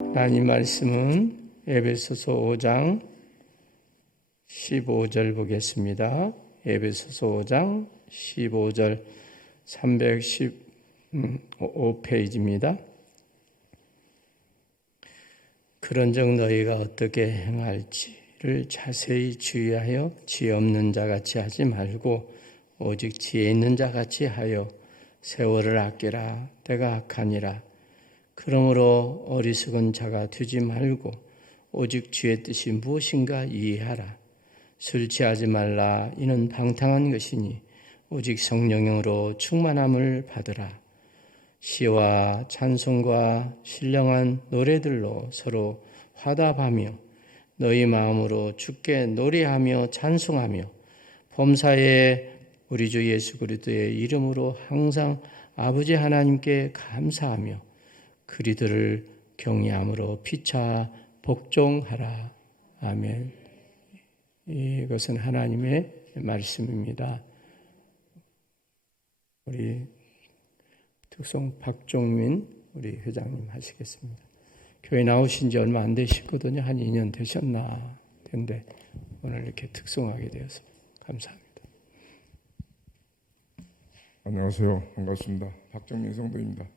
하나님 말씀은 에베소서 5장 15절 보겠습니다. 에베소서 5장 15절 315페이지입니다. 그런즉 너희가 어떻게 행할지를 자세히 주의하여 지혜 없는 자같이 하지 말고 오직 지혜 있는 자같이 하여 세월을 아끼라. 때가 악하니라. 그러므로 어리석은 자가 되지 말고 오직 주의 뜻이 무엇인가 이해하라. 술 취하지 말라. 이는 방탕한 것이니 오직 성령으로 충만함을 받으라. 시와 찬송과 신령한 노래들로 서로 화답하며 너희 마음으로 주께 노래하며 찬송하며 범사에 우리 주 예수 그리스도의 이름으로 항상 아버지 하나님께 감사하며 그리들을 경외함으로 피차 복종하라. 아멘. 이것은 하나님의 말씀입니다. 우리 특송 박종민 우리 회장님 하시겠습니다. 교회 나오신 지 얼마 안 되셨거든요. 한 2년 되셨나 된데 오늘 이렇게 특송하게 되어서 감사합니다. 안녕하세요. 반갑습니다. 박정민 성도입니다.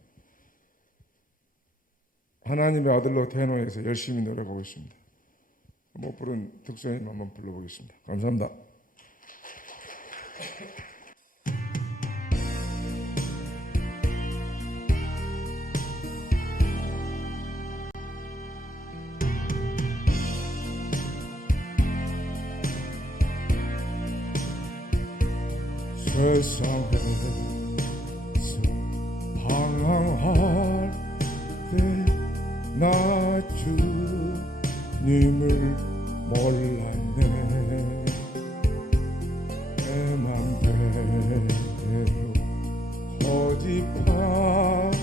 하나님의 아들로 태어나서 열심히 노력하고 있습니다. 못 부른 특수님 한번 불러보겠습니다. 감사합니다. 세상에서 방황할 때 나 주님을 몰랐네. 내 맘대로 고집하며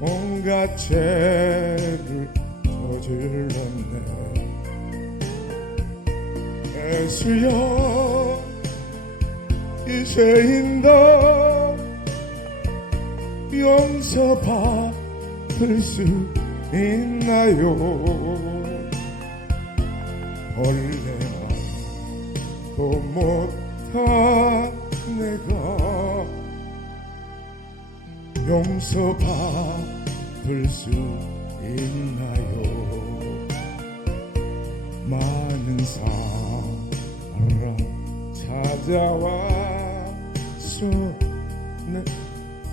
온갖 죄를 저질렀네. 예수여 이제인도 용서받을 수 있나요? 원래만 또 못한 내가 용서받을 수 있나요? 많은 사랑 찾아와서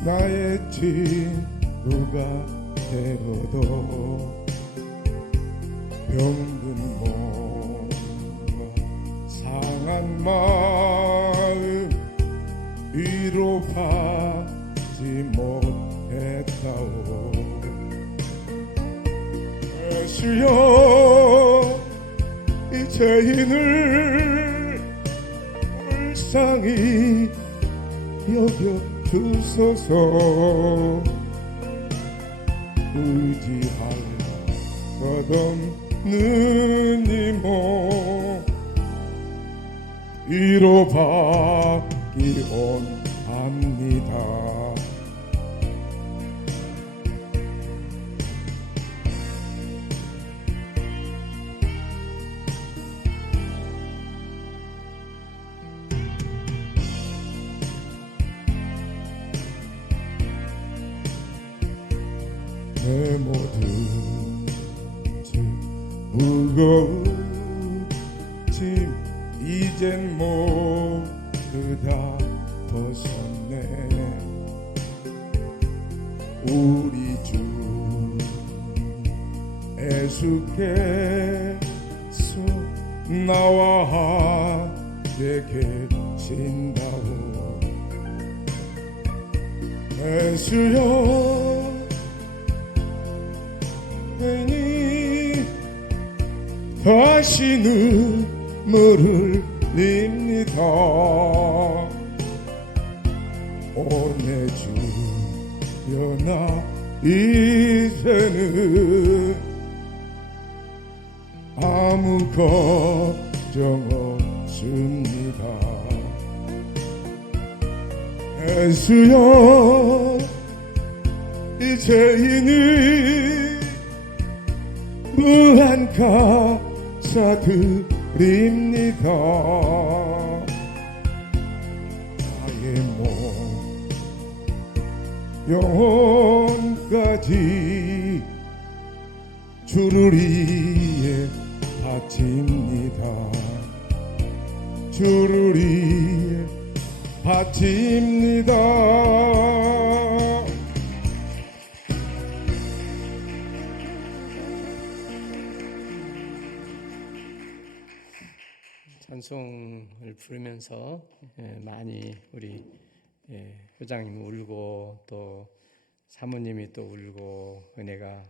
나의 친구가 되어도 병든 몸과 상한 마음 위로받지 못했다오. 예수여 이 죄인을 불쌍히 여겨 주소서. 의지할 것 없는 이모 위로받기 원합니다. 내 모든 짐 무거운 짐 이젠 모두 다 벗었네. 우리 주 예수께서 나와 함께 계신다오. 예수여 다시 눈물을 흘립니다. 오내 주여 나 이제는 아무 걱정 없습니다. 예수여 이 죄인이 무한 감사드립니다. 나의 몸 영혼까지 주를 위해 바칩니다. 주를 위해 바칩니다. 찬송을 부르면서 많이 우리 회장님 울고 또 사모님이 또 울고 은혜가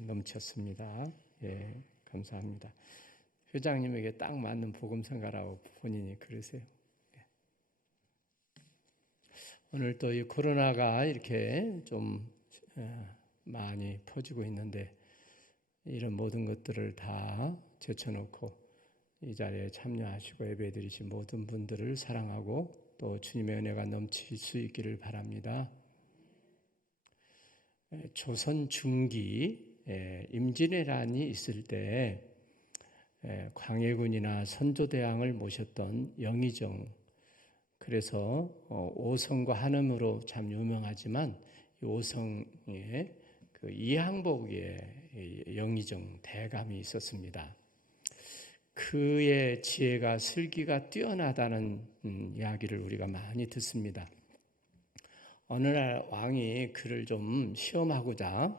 넘쳤습니다. 감사합니다. 회장님에게 딱 맞는 복음성가라고 본인이 그러세요. 오늘 또 이 코로나가 이렇게 좀 많이 퍼지고 있는데 이런 모든 것들을 다 제쳐놓고 이 자리에 참여하시고 예배드리신 모든 분들을 사랑하고 또 주님의 은혜가 넘칠 수 있기를 바랍니다. 조선 중기 임진왜란이 있을 때 광해군이나 선조대왕을 모셨던 영의정, 그래서 오성과 한음으로 참 유명하지만 이 오성에 그 이항복의 영의정 대감이 있었습니다. 그의 지혜가 슬기가 뛰어나다는 이야기를 우리가 많이 듣습니다. 어느 날 왕이 그를 좀 시험하고자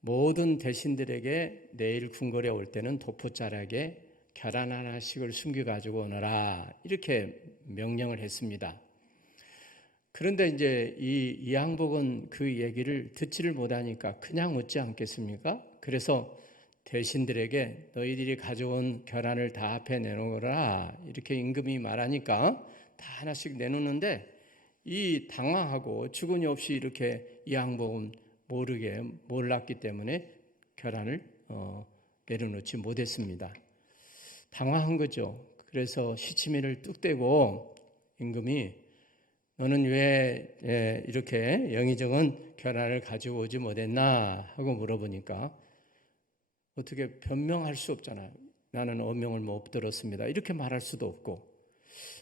모든 대신들에게 내일 궁궐에 올 때는 도포자락에 계란 하나씩을 숨겨가지고 오너라 이렇게 명령을 했습니다. 그런데 이제 이 이항복은 그 얘기를 듣지를 못하니까 그냥 웃지 않겠습니까? 그래서 대신들에게 너희들이 가져온 계란을 다 앞에 내놓으라 이렇게 임금이 말하니까 다 하나씩 내놓는데 이 당황하고 주거니 없이 이렇게 이항복은 몰랐기 때문에 계란을 내려놓지 못했습니다. 당황한 거죠. 그래서 시치미를 뚝 떼고 임금이 너는 왜 이렇게 영의정은 계란을 가지고 오지 못했나 하고 물어보니까 어떻게 변명할 수 없잖아요. 나는 어명을 못 들었습니다. 이렇게 말할 수도 없고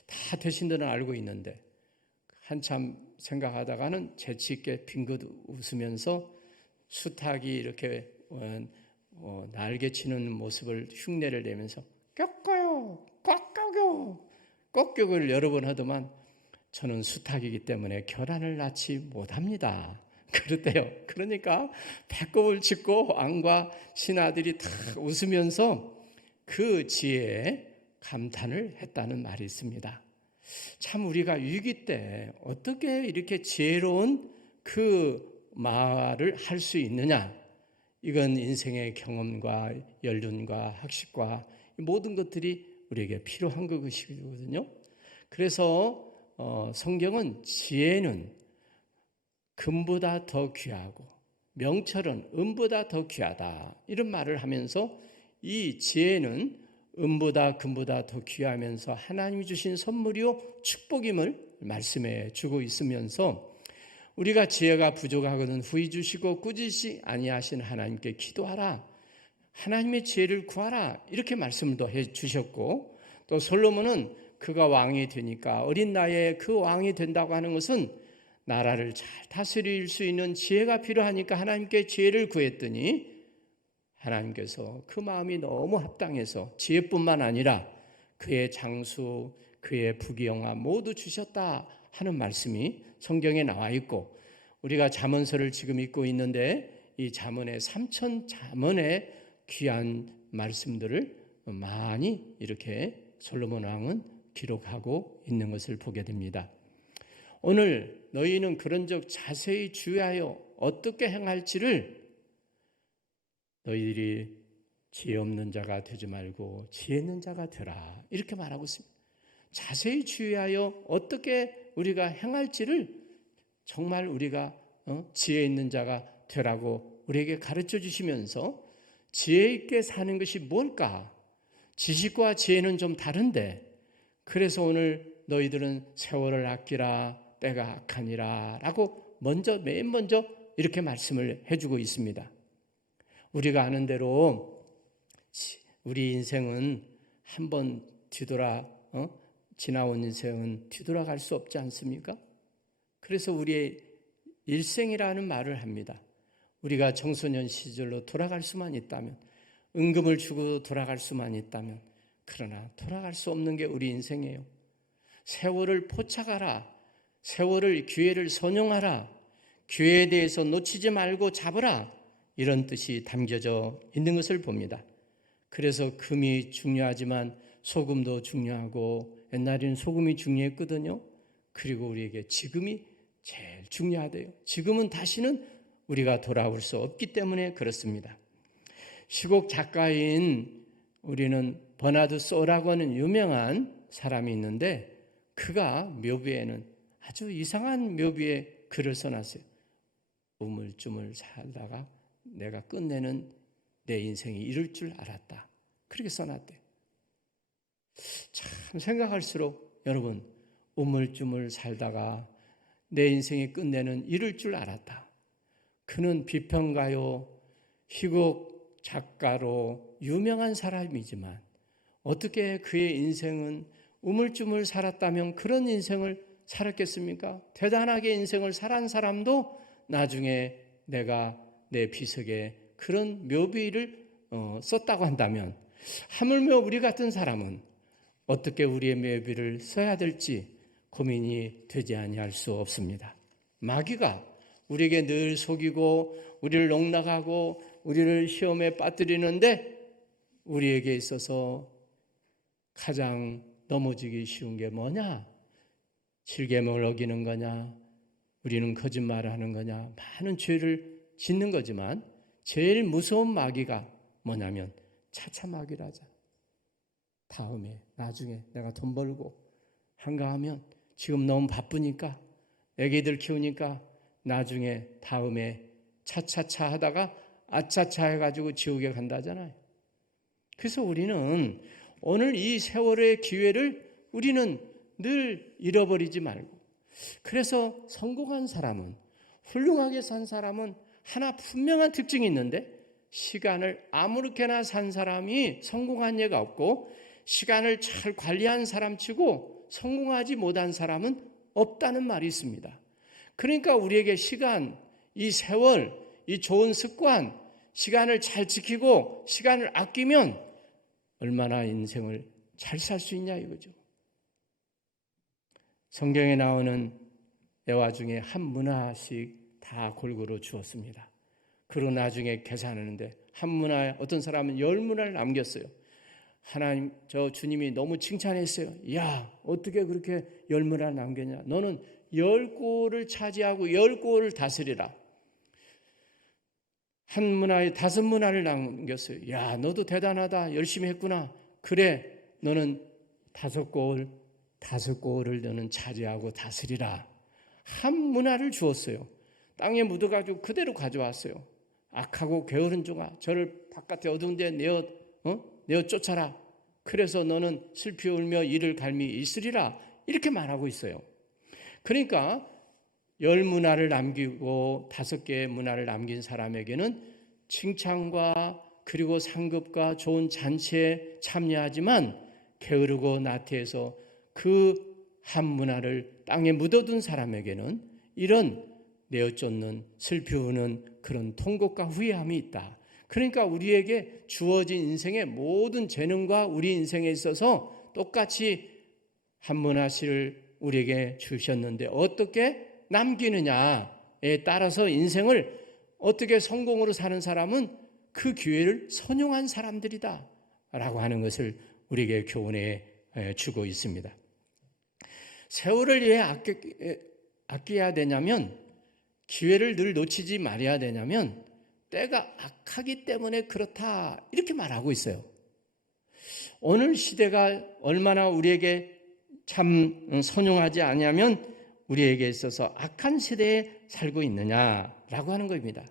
다 대신들은 알고 있는데 한참 생각하다가는 재치 있게 빙긋 웃으면서 수탉이 이렇게 날개치는 모습을 흉내를 내면서 꺾어요, 꺾어요, 꺾격을 여러 번 하더만 저는 수탉이기 때문에 계란을 낳지 못합니다. 그랬대요. 그러니까 배꼽을 짚고 왕과 신하들이 다 웃으면서 그 지혜에 감탄을 했다는 말이 있습니다. 참 우리가 위기 때 어떻게 이렇게 지혜로운 그 말을 할 수 있느냐? 이건 인생의 경험과 연륜과 학식과 모든 것들이 우리에게 필요한 것이거든요. 그래서 성경은 지혜는 금보다 더 귀하고 명철은 은보다 더 귀하다 이런 말을 하면서 이 지혜는 은보다 금보다 더 귀하면서 하나님이 주신 선물이요 축복임을 말씀해 주고 있으면서 우리가 지혜가 부족하거든 후히 주시고 꾸짖지 아니하신 하나님께 기도하라, 하나님의 지혜를 구하라 이렇게 말씀을 또 해 주셨고, 또 솔로몬은 그가 왕이 되니까 어린 나이에 그 왕이 된다고 하는 것은 나라를 잘 다스릴 수 있는 지혜가 필요하니까 하나님께 지혜를 구했더니 하나님께서 그 마음이 너무 합당해서 지혜뿐만 아니라 그의 장수, 그의 부귀영화 모두 주셨다 하는 말씀이 성경에 나와 있고, 우리가 잠언서를 지금 읽고 있는데 이 잠언의 3천 잠언의 귀한 말씀들을 많이 이렇게 솔로몬 왕은 기록하고 있는 것을 보게 됩니다. 오늘 너희는 그런즉 자세히 주의하여 어떻게 행할지를 너희들이 지혜 없는 자가 되지 말고 지혜 있는 자가 되라 이렇게 말하고 있습니다. 자세히 주의하여 어떻게 우리가 행할지를 정말 우리가 지혜 있는 자가 되라고 우리에게 가르쳐 주시면서 지혜 있게 사는 것이 뭘까? 지식과 지혜는 좀 다른데 그래서 오늘 너희들은 세월을 아끼라 때가 악하니라 라고 맨 먼저 이렇게 말씀을 해주고 있습니다. 우리가 아는 대로 우리 인생은 한번 지나온 인생은 뒤돌아갈 수 없지 않습니까? 그래서 우리의 일생이라는 말을 합니다. 우리가 청소년 시절로 돌아갈 수만 있다면, 은금을 주고 돌아갈 수만 있다면, 그러나 돌아갈 수 없는 게 우리 인생이에요. 세월을 포착하라. 세월을, 기회를 선용하라. 기회에 대해서 놓치지 말고 잡으라. 이런 뜻이 담겨져 있는 것을 봅니다. 그래서 금이 중요하지만 소금도 중요하고, 옛날에는 소금이 중요했거든요. 그리고 우리에게 지금이 제일 중요하대요. 지금은 다시는 우리가 돌아올 수 없기 때문에 그렇습니다. 시곡 작가인 우리는 버나드 소라고 하는 유명한 사람이 있는데, 그가 묘비에는 아주 이상한 묘비에 글을 써놨어요. 우물쭈물 살다가 내가 끝내는 내 인생이 이럴 줄 알았다. 그렇게 써놨대요. 참 생각할수록 여러분, 우물쭈물 살다가 내 인생이 끝내는 이럴 줄 알았다. 그는 비평가요, 희곡 작가로 유명한 사람이지만 어떻게 그의 인생은 우물쭈물 살았다면 그런 인생을 살았겠습니까? 대단하게 인생을 살한 사람도 나중에 내가 내 비석에 그런 묘비를 썼다고 한다면, 하물며 우리 같은 사람은 어떻게 우리의 묘비를 써야 될지 고민이 되지 아니할 수 없습니다. 마귀가 우리에게 늘 속이고 우리를 농락하고 우리를 시험에 빠뜨리는데, 우리에게 있어서 가장 넘어지기 쉬운 게 뭐냐? 칠계명을 어기는 거냐? 우리는 거짓말을 하는 거냐? 많은 죄를 짓는 거지만 제일 무서운 마귀가 뭐냐면 차차 마귀라자. 다음에, 나중에 내가 돈 벌고 한가하면, 지금 너무 바쁘니까, 애기들 키우니까 나중에 다음에 차차차 하다가 아차차 해가지고 지옥에 간다잖아요. 그래서 우리는 오늘 이 세월의 기회를 우리는 늘 잃어버리지 말고, 그래서 성공한 사람은, 훌륭하게 산 사람은 하나 분명한 특징이 있는데, 시간을 아무렇게나 산 사람이 성공한 예가 없고, 시간을 잘 관리한 사람치고 성공하지 못한 사람은 없다는 말이 있습니다. 그러니까 우리에게 시간, 이 세월, 이 좋은 습관, 시간을 잘 지키고 시간을 아끼면 얼마나 인생을 잘 살 수 있냐 이거죠. 성경에 나오는 예화 중에 한 문화씩 다 골고루 주었습니다. 그리고 나중에 계산하는데 한 문화에 어떤 사람은 10문화를 남겼어요. 하나님, 저 주님이 너무 칭찬했어요. 야, 어떻게 그렇게 10문화를 남겼냐? 너는 10고를 차지하고 10고를 다스리라. 한 문화에 5문화를 남겼어요. 야, 너도 대단하다. 열심히 했구나. 그래, 너는 5고를 너는 차지하고 다스리라. 한 문화를 주었어요. 땅에 묻어가지고 그대로 가져왔어요. 악하고 게으른 종아, 저를 바깥에 어두운 데 내어 쫓아라. 그래서 너는 슬피 울며 이를 갈미 있으리라. 이렇게 말하고 있어요. 그러니까 10문화를 남기고 5개의 문화를 남긴 사람에게는 칭찬과 그리고 상급과 좋은 잔치에 참여하지만, 게으르고 나태해서 그 한 문화를 땅에 묻어둔 사람에게는 이런 내어쫓는, 슬피 우는 그런 통곡과 후회함이 있다. 그러니까 우리에게 주어진 인생의 모든 재능과 우리 인생에 있어서 똑같이 한 문화씩을 우리에게 주셨는데 어떻게 남기느냐에 따라서 인생을 어떻게 성공으로 사는 사람은 그 기회를 선용한 사람들이다 라고 하는 것을 우리에게 교훈해 주고 있습니다. 세월을 왜 아껴야 되냐면, 기회를 늘 놓치지 말아야 되냐면 때가 악하기 때문에 그렇다, 이렇게 말하고 있어요. 오늘 시대가 얼마나 우리에게 참 선용하지 않으면 우리에게 있어서 악한 시대에 살고 있느냐라고 하는 겁니다.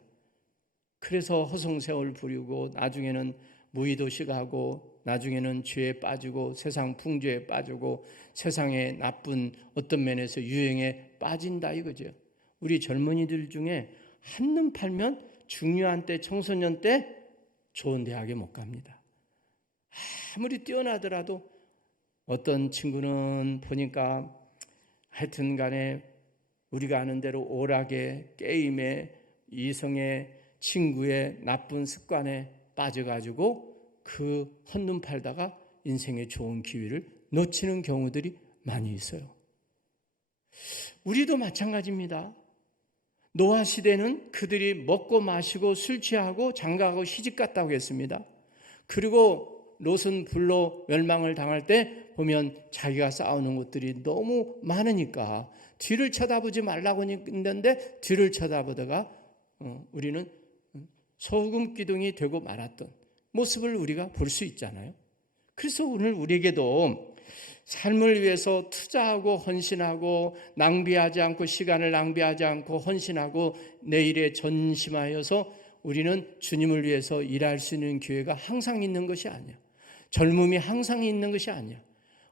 그래서 허송세월 부리고 나중에는 무의도시 가고 나중에는 죄에 빠지고 세상 풍조에 빠지고 세상의 나쁜 어떤 면에서 유행에 빠진다 이거죠. 우리 젊은이들 중에 한눈 팔면 중요한 때, 청소년 때 좋은 대학에 못 갑니다. 아무리 뛰어나더라도 어떤 친구는 보니까 하여튼 간에 우리가 아는 대로 오락에, 게임에, 이성의, 친구의 나쁜 습관에 빠져가지고 그 헛눈 팔다가 인생의 좋은 기회를 놓치는 경우들이 많이 있어요. 우리도 마찬가지입니다. 노아 시대는 그들이 먹고 마시고 술 취하고 장가가고 시집 갔다고 했습니다. 그리고 롯은 불로 멸망을 당할 때 보면 자기가 쌓아놓은 것들이 너무 많으니까 뒤를 쳐다보지 말라고 했는데 뒤를 쳐다보다가 우리는 소금 기둥이 되고 말았던 모습을 우리가 볼 수 있잖아요. 그래서 오늘 우리에게도 삶을 위해서 투자하고 헌신하고 낭비하지 않고 시간을 낭비하지 않고 헌신하고 내일에 전심하여서 우리는 주님을 위해서 일할 수 있는 기회가 항상 있는 것이 아니야. 젊음이 항상 있는 것이 아니야.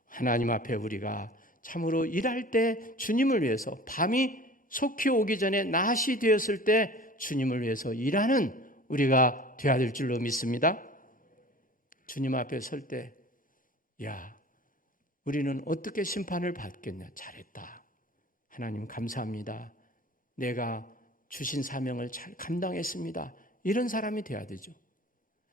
하나님 앞에 우리가 참으로 일할 때 주님을 위해서 밤이 속히 오기 전에 낮이 되었을 때 주님을 위해서 일하는 우리가 되어야 될 줄로 믿습니다. 주님 앞에 설 때 우리는 어떻게 심판을 받겠냐. 잘했다. 하나님 감사합니다. 내가 주신 사명을 잘 감당했습니다. 이런 사람이 돼야 되죠.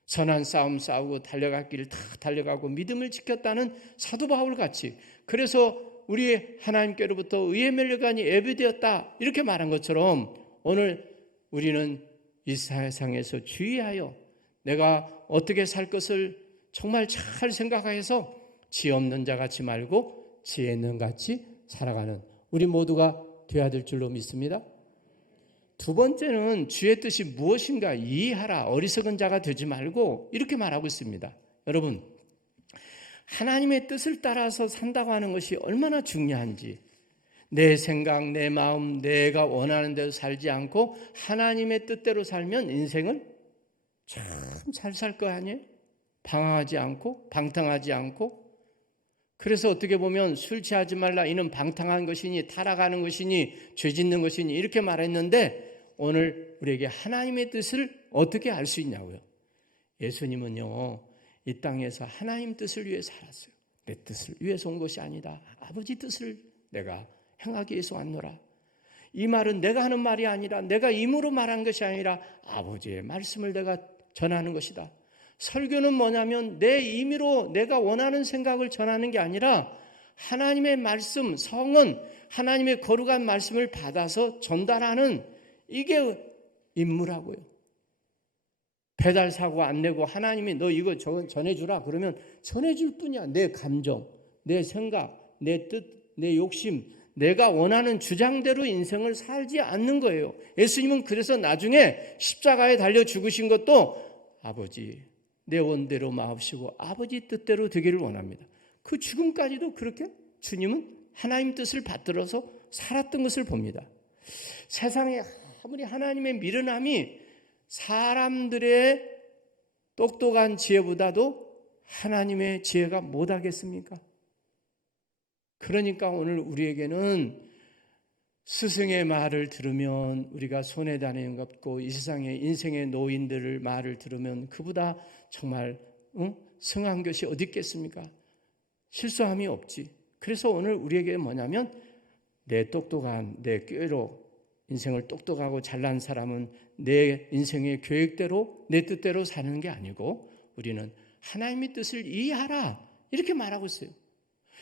선한 싸움 싸우고 달려갈 길을 다 달려가고 믿음을 지켰다는 사도 바울 같이, 그래서 우리 하나님께로부터 의의 멸류관이 예비되었다 이렇게 말한 것처럼 오늘 우리는 이 세상에서 주의하여 내가 어떻게 살 것을 정말 잘 생각해서 지혜 없는 자 같이 말고 지혜 있는 같이 살아가는 우리 모두가 되어야 될 줄로 믿습니다. 두 번째는 주의 뜻이 무엇인가 이해하라. 어리석은 자가 되지 말고 이렇게 말하고 있습니다. 여러분, 하나님의 뜻을 따라서 산다고 하는 것이 얼마나 중요한지, 내 생각, 내 마음, 내가 원하는 대로 살지 않고 하나님의 뜻대로 살면 인생을 참 잘 살 거 아니에요? 방황하지 않고 방탕하지 않고. 그래서 어떻게 보면 술 취하지 말라 이는 방탕한 것이니 타락하는 것이니 죄 짓는 것이니 이렇게 말했는데 오늘 우리에게 하나님의 뜻을 어떻게 알 수 있냐고요. 예수님은요 이 땅에서 하나님 뜻을 위해 살았어요. 내 뜻을 위해서 온 것이 아니다. 아버지 뜻을 내가 행하기 위해서 왔노라. 이 말은 내가 하는 말이 아니라 내가 임으로 말한 것이 아니라 아버지의 말씀을 내가 전하는 것이다. 설교는 뭐냐면 내 임의로 내가 원하는 생각을 전하는 게 아니라 하나님의 말씀, 성은 하나님의 거룩한 말씀을 받아서 전달하는 이게 임무라고요. 배달 사고 안 내고 하나님이 너 이거 전해주라 그러면 전해줄 뿐이야. 내 감정, 내 생각, 내 뜻, 내 욕심, 내가 원하는 주장대로 인생을 살지 않는 거예요. 예수님은 그래서 나중에 십자가에 달려 죽으신 것도 아버지 내 원대로 마옵시고 아버지 뜻대로 되기를 원합니다. 그 죽음까지도 그렇게 주님은 하나님 뜻을 받들어서 살았던 것을 봅니다. 세상에 아무리 하나님의 미련함이 사람들의 똑똑한 지혜보다도 하나님의 지혜가 못하겠습니까? 그러니까 오늘 우리에게는 스승의 말을 들으면 우리가 손에 다니는 것 없고 이 세상의 인생의 노인들의 말을 들으면 그보다 정말 승한 것이 어디 있겠습니까? 실수함이 없지. 그래서 오늘 우리에게 뭐냐면 내 똑똑한 내 꾀로 인생을 똑똑하고 잘난 사람은 내 인생의 계획대로 내 뜻대로 사는 게 아니고 우리는 하나님의 뜻을 이해하라 이렇게 말하고 있어요.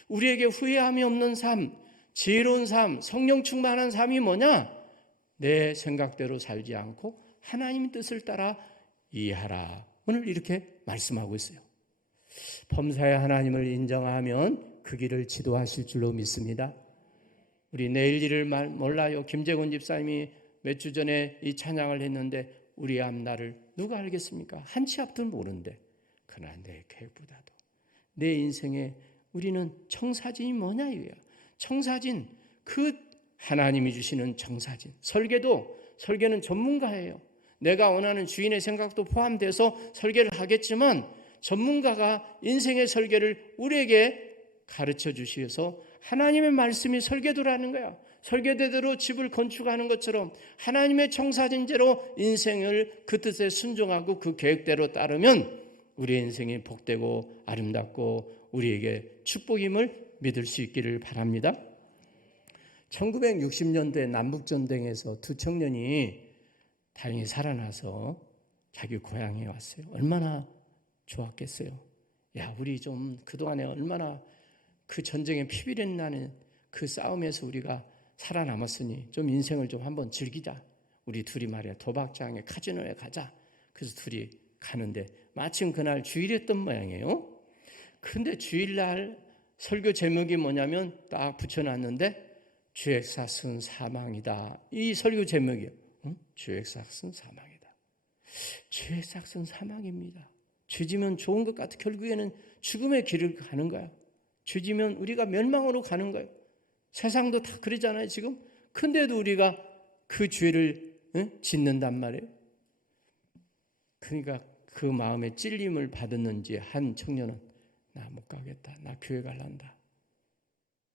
우리에게 후회함이 없는 삶, 지혜로운 삶, 성령 충만한 삶이 뭐냐? 내 생각대로 살지 않고 하나님의 뜻을 따라 이해하라. 오늘 이렇게 말씀하고 있어요. 범사의 하나님을 인정하면 그 길을 지도하실 줄로 믿습니다. 우리 내일 일을 몰라요. 김재곤 집사님이 몇 주 전에 이 찬양을 했는데 우리 앞날을 누가 알겠습니까? 한치 앞도 모르는데 그러나 내 계획보다도 내 인생에 우리는 청사진이 뭐냐 이거야. 청사진, 그 하나님이 주시는 청사진. 설계는 전문가예요. 내가 원하는 주인의 생각도 포함돼서 설계를 하겠지만 전문가가 인생의 설계를 우리에게 가르쳐 주셔서 하나님의 말씀이 설계도라는 거야. 설계대로 집을 건축하는 것처럼 하나님의 청사진제로 인생을 그 뜻에 순종하고 그 계획대로 따르면 우리의 인생이 복되고 아름답고 우리에게 축복임을 믿을 수 있기를 바랍니다. 1960년대 남북전쟁에서 두 청년이 다행히 살아나서 자기 고향에 왔어요. 얼마나 좋았겠어요. 야, 우리 좀 그동안에 얼마나 그 전쟁에 피비린 나는 그 싸움에서 우리가 살아남았으니 좀 인생을 좀 한번 즐기자. 우리 둘이 말이야 도박장에 카지노에 가자. 그래서 둘이 가는데 마침 그날 주일이었던 모양이에요. 그런데 주일날 설교 제목이 뭐냐면 딱 붙여놨는데 주액사슴 사망이다. 이 설교 제목이에요. 주액사슴 사망이다. 주액사슴 사망입니다. 죄지면 좋은 것 같아. 결국에는 죽음의 길을 가는 거야. 죄지면 우리가 멸망으로 가는 거예요. 세상도 다 그러잖아요 지금. 근데도 우리가 그 죄를 짓는단 말이에요. 그러니까 그 마음에 찔림을 받았는지 한 청년은 나 못 가겠다. 나 교회 갈란다.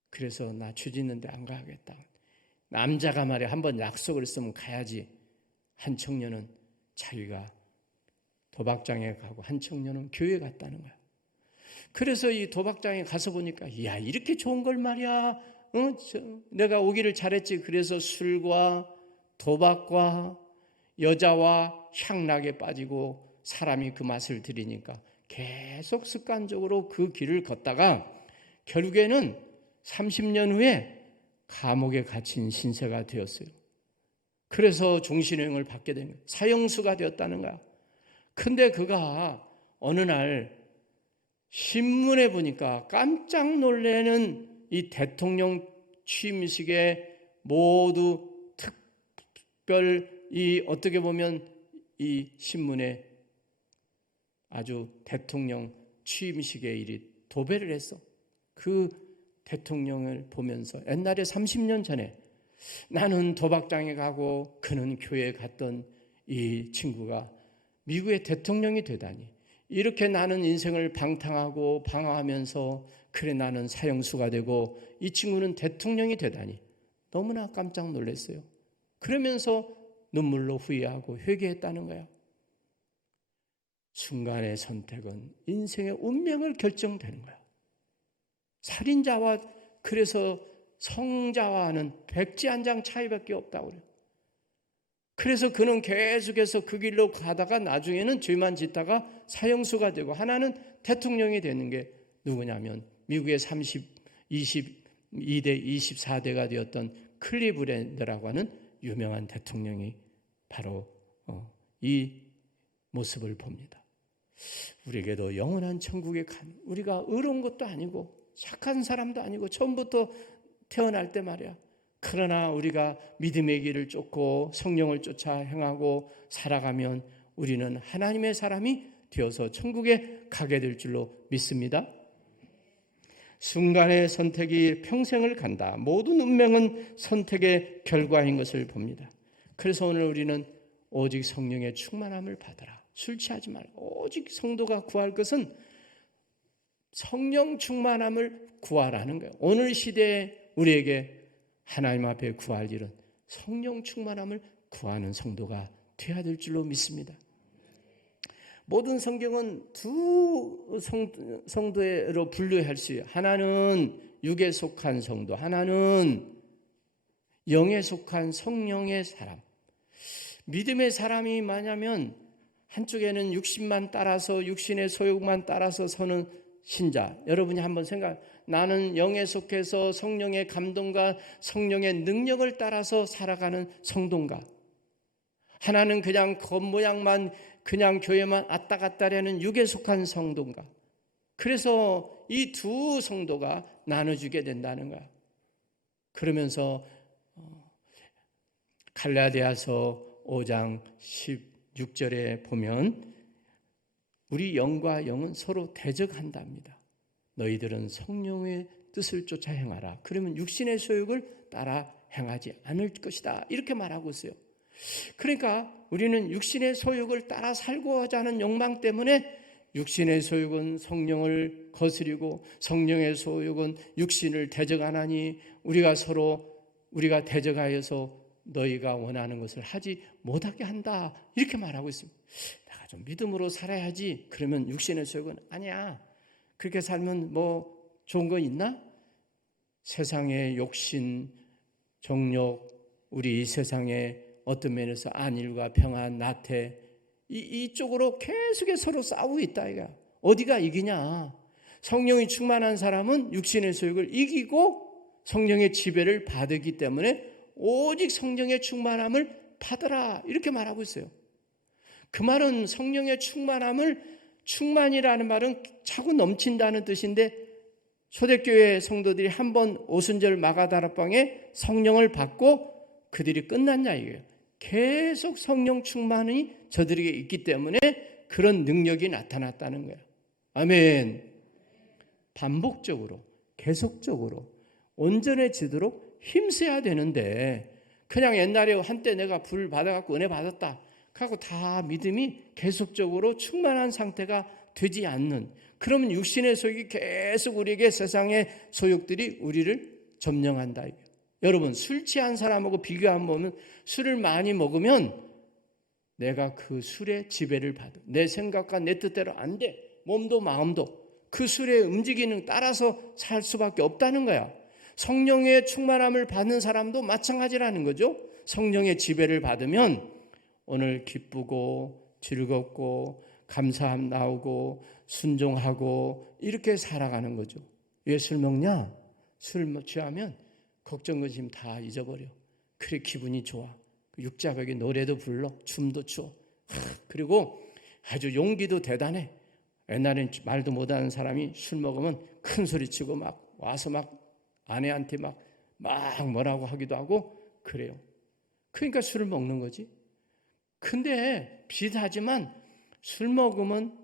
그래서 나 죄 짓는데 안 가겠다. 남자가 말이야 한번 약속을 했으면 가야지. 한 청년은 자기가 도박장에 가고 한 청년은 교회에 갔다는 거야. 그래서 이 도박장에 가서 보니까 야 이렇게 좋은 걸 말이야. 내가 오기를 잘했지. 그래서 술과 도박과 여자와 향락에 빠지고 사람이 그 맛을 들이니까 계속 습관적으로 그 길을 걷다가 결국에는 30년 후에 감옥에 갇힌 신세가 되었어요. 그래서 종신형을 받게 된 거예요. 사형수가 되었다는 거야. 근데 그가 어느 날 신문에 보니까 깜짝 놀라는 이 대통령 취임식에 모두 특별 이 어떻게 보면 이 신문에 아주 대통령 취임식의 일이 도배를 했어. 그 대통령을 보면서 옛날에 30년 전에 나는 도박장에 가고 그는 교회에 갔던 이 친구가 미국의 대통령이 되다니. 이렇게 나는 인생을 방탕하고 방황하면서 그래 나는 사형수가 되고 이 친구는 대통령이 되다니. 너무나 깜짝 놀랐어요. 그러면서 눈물로 후회하고 회개했다는 거야. 순간의 선택은 인생의 운명을 결정되는 거야. 살인자와 그래서 성자와는 백지 한 장 차이밖에 없다고 그래요. 그래서 그는 계속해서 그 길로 가다가 나중에는 죄만 짓다가 사형수가 되고 하나는 대통령이 되는 게 누구냐면 미국의 22대 24대가 되었던 클리브랜드라고 하는 유명한 대통령이 바로 이 모습을 봅니다. 우리에게도 영원한 천국에 가는 우리가 의로운 것도 아니고 착한 사람도 아니고 처음부터 태어날 때 말이야. 그러나 우리가 믿음의 길을 쫓고 성령을 쫓아 행하고 살아가면 우리는 하나님의 사람이 되어서 천국에 가게 될 줄로 믿습니다. 순간의 선택이 평생을 간다. 모든 운명은 선택의 결과인 것을 봅니다. 그래서 오늘 우리는 오직 성령의 충만함을 받아라. 술 취하지 말고 오직 성도가 구할 것은 성령 충만함을 구하라는 거예요. 오늘 시대에 우리에게 하나님 앞에 구할 일은 성령 충만함을 구하는 성도가 되어야 될 줄로 믿습니다. 모든 성경은 두 성도로 분류할 수 있어요. 하나는 육에 속한 성도, 하나는 영에 속한 성령의 사람. 믿음의 사람이 뭐냐면 한쪽에는 육신만 따라서 육신의 소욕만 따라서 서는 신자. 여러분이 한번 나는 영에 속해서 성령의 감동과 성령의 능력을 따라서 살아가는 성도인가? 하나는 그냥 겉모양만 그냥 교회만 왔다 갔다 하는 육에 속한 성도인가? 그래서 이 두 성도가 나눠주게 된다는 거야. 그러면서 갈라디아서 5장 16절에 보면 우리 영과 영은 서로 대적한답니다. 너희들은 성령의 뜻을 쫓아 행하라. 그러면 육신의 소욕을 따라 행하지 않을 것이다. 이렇게 말하고 있어요. 그러니까 우리는 육신의 소욕을 따라 살고자 하는 욕망 때문에 육신의 소욕은 성령을 거스리고 성령의 소욕은 육신을 대적하나니 우리가 서로 우리가 대적하여서 너희가 원하는 것을 하지 못하게 한다. 이렇게 말하고 있습니다. 내가 좀 믿음으로 살아야지. 그러면 육신의 소욕은 아니야. 그렇게 살면 뭐 좋은 거 있나? 세상의 욕심, 정욕, 우리 이 세상에 어떤 면에서 안일과 평안, 나태 이쪽으로 계속해서 서로 싸우고 있다 이거야. 어디가 이기냐? 성령이 충만한 사람은 육신의 소욕을 이기고 성령의 지배를 받기 때문에 오직 성령의 충만함을 받으라 이렇게 말하고 있어요. 그 말은 성령의 충만이라는 말은 차고 넘친다는 뜻인데 초대교회 성도들이 한번 오순절 마가다락방에 성령을 받고 그들이 끝났냐 이거예요. 계속 성령 충만이 저들에게 있기 때문에 그런 능력이 나타났다는 거예요. 아멘. 반복적으로 계속적으로 온전해지도록 힘써야 되는데 그냥 옛날에 한때 내가 불 받아갖고 은혜 받았다 하고 다 믿음이 계속적으로 충만한 상태가 되지 않는, 그러면 육신의 소욕이 계속 우리에게 세상의 소욕들이 우리를 점령한다. 여러분, 술 취한 사람하고 비교하면 술을 많이 먹으면 내가 그 술의 지배를 받아. 내 생각과 내 뜻대로 안 돼. 몸도 마음도 그 술의 움직이는 따라서 살 수밖에 없다는 거야. 성령의 충만함을 받는 사람도 마찬가지라는 거죠. 성령의 지배를 받으면 오늘 기쁘고 즐겁고 감사함 나오고 순종하고 이렇게 살아가는 거죠. 왜 술 먹냐? 술 취하면 걱정 근심 다 잊어버려. 그래 기분이 좋아. 육자벽에 노래도 불러, 춤도 추어. 그리고 아주 용기도 대단해. 옛날엔 말도 못하는 사람이 술 먹으면 큰 소리치고 막 와서 막 아내한테 막 뭐라고 하기도 하고 그래요. 그러니까 술을 먹는 거지. 근데 비슷하지만 술 먹으면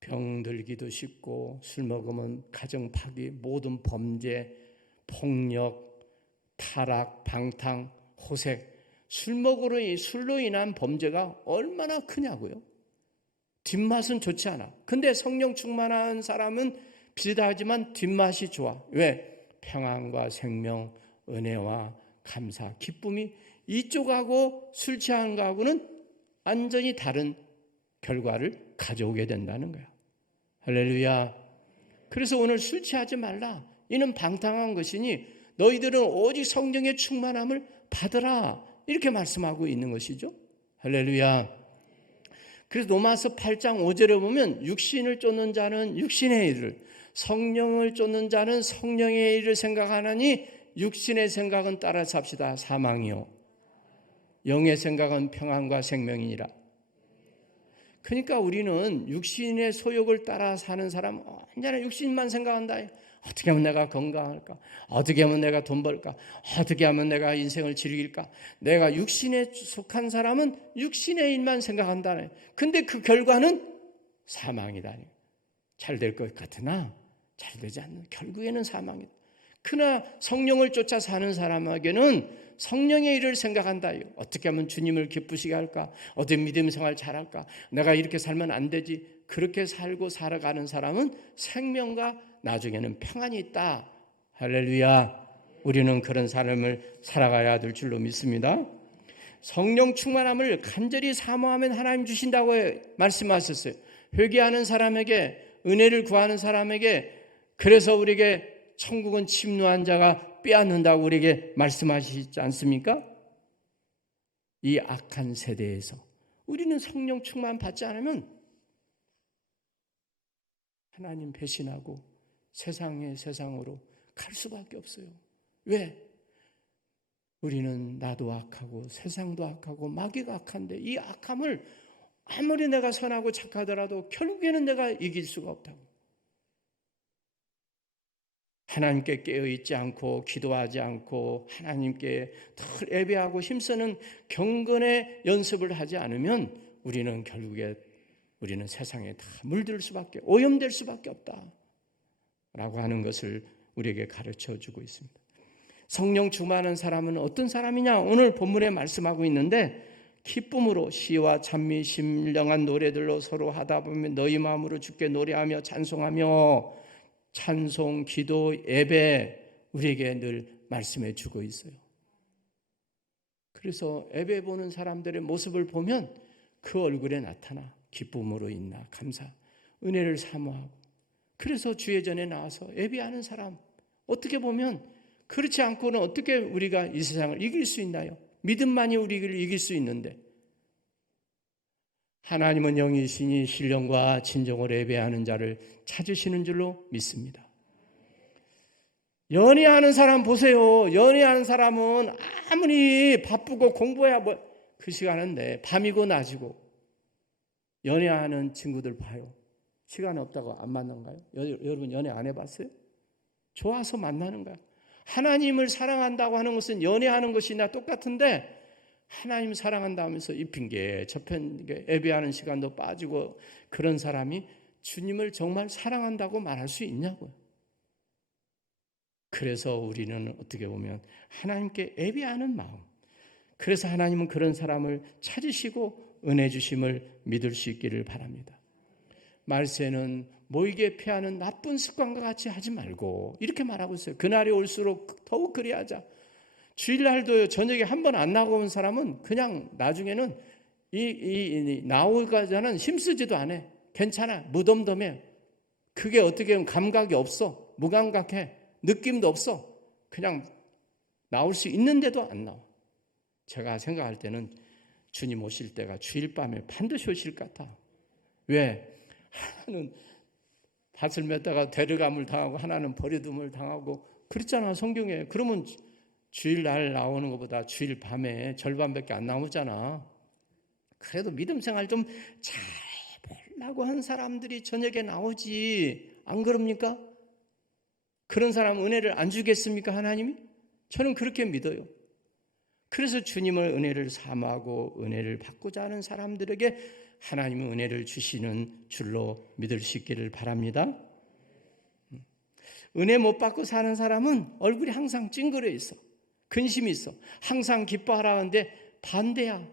병들기도 쉽고 술 먹으면 가정 파괴, 모든 범죄, 폭력, 타락, 방탕, 호색, 술로 인한 범죄가 얼마나 크냐고요. 뒷맛은 좋지 않아. 근데 성령 충만한 사람은 비슷하지만 뒷맛이 좋아. 왜? 평안과 생명, 은혜와 감사, 기쁨이 이쪽하고 술 취한 거하고는 완전히 다른 결과를 가져오게 된다는 거야. 할렐루야. 그래서 오늘 술 취하지 말라. 이는 방탕한 것이니 너희들은 오직 성령의 충만함을 받으라. 이렇게 말씀하고 있는 것이죠. 할렐루야. 그래서 로마서 8장 5절에 보면 육신을 쫓는 자는 육신의 일을, 성령을 쫓는 자는 성령의 일을 생각하나니 육신의 생각은 따라서 합시다. 사망이요. 영의 생각은 평안과 생명이니라. 그러니까 우리는 육신의 소욕을 따라 사는 사람, 언제나 육신만 생각한다. 어떻게 하면 내가 건강할까? 어떻게 하면 내가 돈 벌까? 어떻게 하면 내가 인생을 즐길까? 내가 육신에 속한 사람은 육신의 일만 생각한다네. 근데 그 결과는 사망이다. 잘 될 것 같으나 잘 되지 않는, 결국에는 사망이다. 그러나 성령을 쫓아 사는 사람에게는 성령의 일을 생각한다. 어떻게 하면 주님을 기쁘시게 할까? 어떻게 믿음 생활 잘할까? 내가 이렇게 살면 안 되지. 그렇게 살고 살아가는 사람은 생명과 나중에는 평안이 있다. 할렐루야. 우리는 그런 삶을 살아가야 될 줄로 믿습니다. 성령 충만함을 간절히 사모하면 하나님 주신다고 말씀하셨어요. 회개하는 사람에게, 은혜를 구하는 사람에게, 그래서 우리에게 천국은 침노한 자가 빼앗는다고 우리에게 말씀하시지 않습니까? 이 악한 세대에서 우리는 성령 충만 받지 않으면 하나님 배신하고 세상으로 갈 수밖에 없어요. 왜? 우리는 나도 악하고 세상도 악하고 마귀가 악한데 이 악함을 아무리 내가 선하고 착하더라도 결국에는 내가 이길 수가 없다고. 하나님께 깨어있지 않고 기도하지 않고 하나님께 늘 예배하고 힘쓰는 경건의 연습을 하지 않으면 우리는 결국에 우리는 세상에 다 물들 수밖에, 오염될 수밖에 없다 라고 하는 것을 우리에게 가르쳐 주고 있습니다. 성령 충만한 사람은 어떤 사람이냐? 오늘 본문에 말씀하고 있는데 기쁨으로 시와 찬미 신령한 노래들로 서로 하다 보면 너희 마음으로 주께 노래하며 찬송하며, 찬송, 기도, 예배 우리에게 늘 말씀해 주고 있어요. 그래서 예배 보는 사람들의 모습을 보면 그 얼굴에 나타나 기쁨으로 있나 감사, 은혜를 사모하고, 그래서 주의 전에 나와서 예배하는 사람, 어떻게 보면 그렇지 않고는 어떻게 우리가 이 세상을 이길 수 있나요? 믿음만이 우리를 이길 수 있는데, 하나님은 영이시니 신령과 진정으로 예배하는 자를 찾으시는 줄로 믿습니다. 연애하는 사람 보세요. 연애하는 사람은 아무리 바쁘고 공부해야 그 시간은 밤이고 낮이고, 연애하는 친구들 봐요. 시간 없다고 안 만난가요? 여러분 연애 안 해봤어요? 좋아서 만나는 거야. 하나님을 사랑한다고 하는 것은 연애하는 것이나 똑같은데, 하나님 사랑한다 하면서 이 핑계 저 핑계 예배하는 시간도 빠지고, 그런 사람이 주님을 정말 사랑한다고 말할 수 있냐고요. 그래서 우리는 어떻게 보면 하나님께 예배하는 마음, 그래서 하나님은 그런 사람을 찾으시고 은혜 주심을 믿을 수 있기를 바랍니다. 말세는 모이게 피하는 나쁜 습관과 같이 하지 말고, 이렇게 말하고 있어요. 그날이 올수록 더욱 그리하자. 주일날도 저녁에 한 번 안 나가온 사람은 그냥 나중에는 나오기까지는 힘쓰지도 않아. 괜찮아. 무덤덤해. 그게 어떻게 보면 감각이 없어. 무감각해. 느낌도 없어. 그냥 나올 수 있는데도 안 나와. 제가 생각할 때는 주님 오실 때가 주일 밤에 반드시 오실 것 같아. 왜? 하나는 밭을 맺다가 데려감을 당하고 하나는 버려둠을 당하고 그랬잖아, 성경에. 그러면 주일날 나오는 것보다 주일 밤에 절반밖에 안 나오잖아. 그래도 믿음 생활 좀 잘 보려고 한 사람들이 저녁에 나오지, 안 그럽니까? 그런 사람 은혜를 안 주겠습니까, 하나님이? 저는 그렇게 믿어요. 그래서 주님을 은혜를 사모하고 은혜를 받고자 하는 사람들에게 하나님은 은혜를 주시는 줄로 믿을 수 있기를 바랍니다. 은혜 못 받고 사는 사람은 얼굴이 항상 찡그려 있어. 근심이 있어. 항상 기뻐하라 하는데 반대야.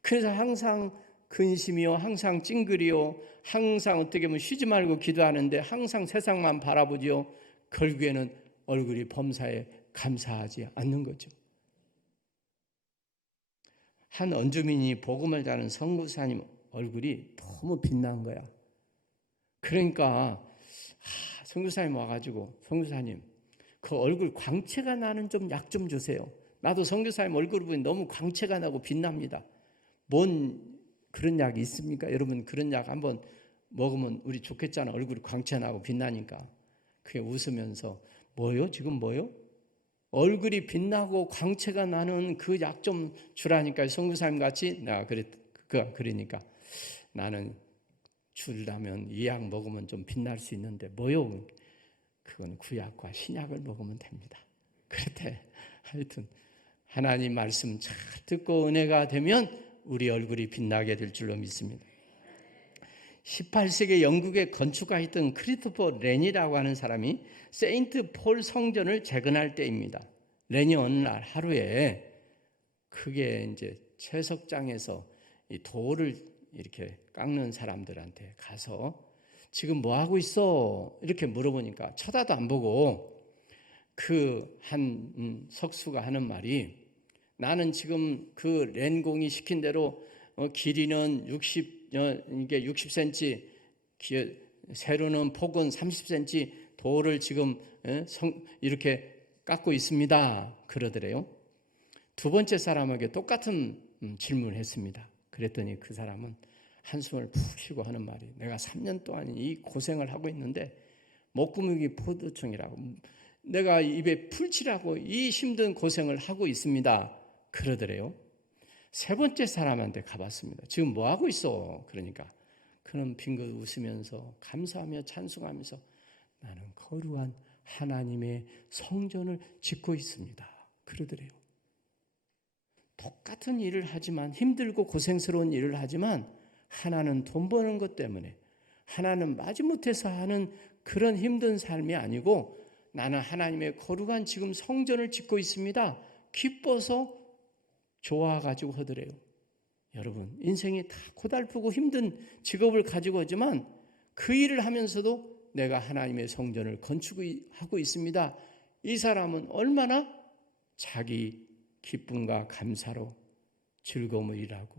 그래서 항상 근심이요, 항상 찡그리요, 항상 어떻게 보면 쉬지 말고 기도하는데 항상 세상만 바라보지요. 결국에는 얼굴이 범사에 감사하지 않는 거죠. 한 원주민이 복음을 전하는 선교사님 얼굴이 너무 빛난 거야. 그러니까 선교사님 와가지고, 선교사님 그 얼굴 광채가 나는 좀 약 좀 주세요. 나도 선교사님 얼굴 보니 너무 광채가 나고 빛납니다. 뭔 그런 약이 있습니까? 여러분 그런 약 한번 먹으면 우리 좋겠잖아. 얼굴이 광채 나고 빛나니까. 그게 웃으면서 뭐요? 지금 뭐요? 얼굴이 빛나고 광채가 나는 그 약 좀 주라니까. 선교사님 같이 내가 그러니까 나는 주려면 이 약 먹으면 좀 빛날 수 있는데 뭐요? 그건 구약과 신약을 먹으면 됩니다. 그렇대. 하여튼 하나님 말씀 잘 듣고 은혜가 되면 우리 얼굴이 빛나게 될 줄로 믿습니다. 18세기 영국에 건축가였던 크리스토퍼 렌이라고 하는 사람이 세인트 폴 성전을 재건할 때입니다. 렌이 어느 날 하루에 크게 이제 채석장에서 이 돌을 이렇게 깎는 사람들한테 가서 지금 뭐 하고 있어? 이렇게 물어보니까 쳐다도 안 보고 그 한 석수가 하는 말이, 나는 지금 그 렌공이 시킨 대로 길이는 60cm, 세로는 폭은 30cm 돌을 지금 이렇게 깎고 있습니다. 그러더래요. 두 번째 사람에게 똑같은 질문을 했습니다. 그랬더니 그 사람은 한숨을 푹 쉬고 하는 말이, 내가 3년 동안 이 고생을 하고 있는데 목구멍이 포도청이라고, 내가 입에 풀칠하고 이 힘든 고생을 하고 있습니다. 그러더래요. 세 번째 사람한테 가봤습니다. 지금 뭐 하고 있어? 그러니까 그는 빙긋 웃으면서 감사하며 찬송하면서 나는 거룩한 하나님의 성전을 짓고 있습니다. 그러더래요. 똑같은 일을 하지만, 힘들고 고생스러운 일을 하지만, 하나는 돈 버는 것 때문에, 하나는 마지못해서 하는 그런 힘든 삶이 아니고, 나는 하나님의 거룩한 지금 성전을 짓고 있습니다. 기뻐서 좋아가지고 하더래요. 여러분, 인생이 다 고달프고 힘든 직업을 가지고 하지만 그 일을 하면서도 내가 하나님의 성전을 건축하고 있습니다. 이 사람은 얼마나 자기 기쁨과 감사로 즐거움을 일하고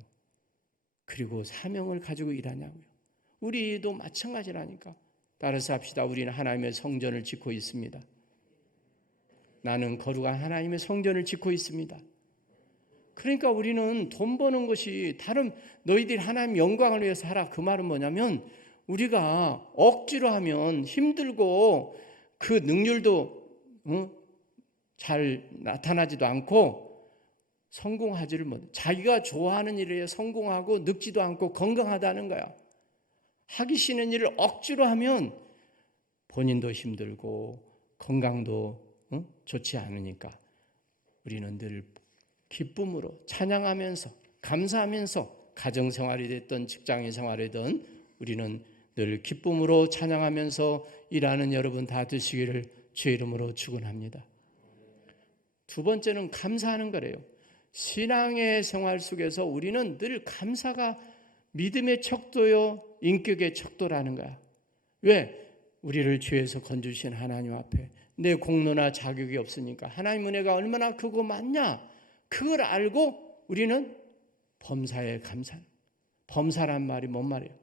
그리고 사명을 가지고 일하냐고요. 우리도 마찬가지라니까. 따라서 합시다. 우리는 하나님의 성전을 짓고 있습니다. 나는 거룩한 하나님의 성전을 짓고 있습니다. 그러니까 우리는 돈 버는 것이 다른 너희들이 하나님 영광을 위해서 하라. 그 말은 뭐냐면 우리가 억지로 하면 힘들고 그 능률도 잘 나타나지도 않고 성공하지를 못해. 자기가 좋아하는 일에 성공하고 늙지도 않고 건강하다는 거야. 하기 싫은 일을 억지로 하면 본인도 힘들고 건강도 좋지 않으니까 우리는 늘 기쁨으로 찬양하면서 감사하면서 가정생활이 됐든 직장의 생활이든 우리는 늘 기쁨으로 찬양하면서 일하는 여러분 다 되시기를 주의 이름으로 축원합니다. 두 번째는 감사하는 거래요. 신앙의 생활 속에서 우리는 늘 감사가 믿음의 척도요 인격의 척도라는 거야. 왜? 우리를 죄에서 건져주신 하나님 앞에 내 공로나 자격이 없으니까 하나님 은혜가 얼마나 크고 많냐 그걸 알고 우리는 범사에 감사. 범사란 말이 뭔 말이에요?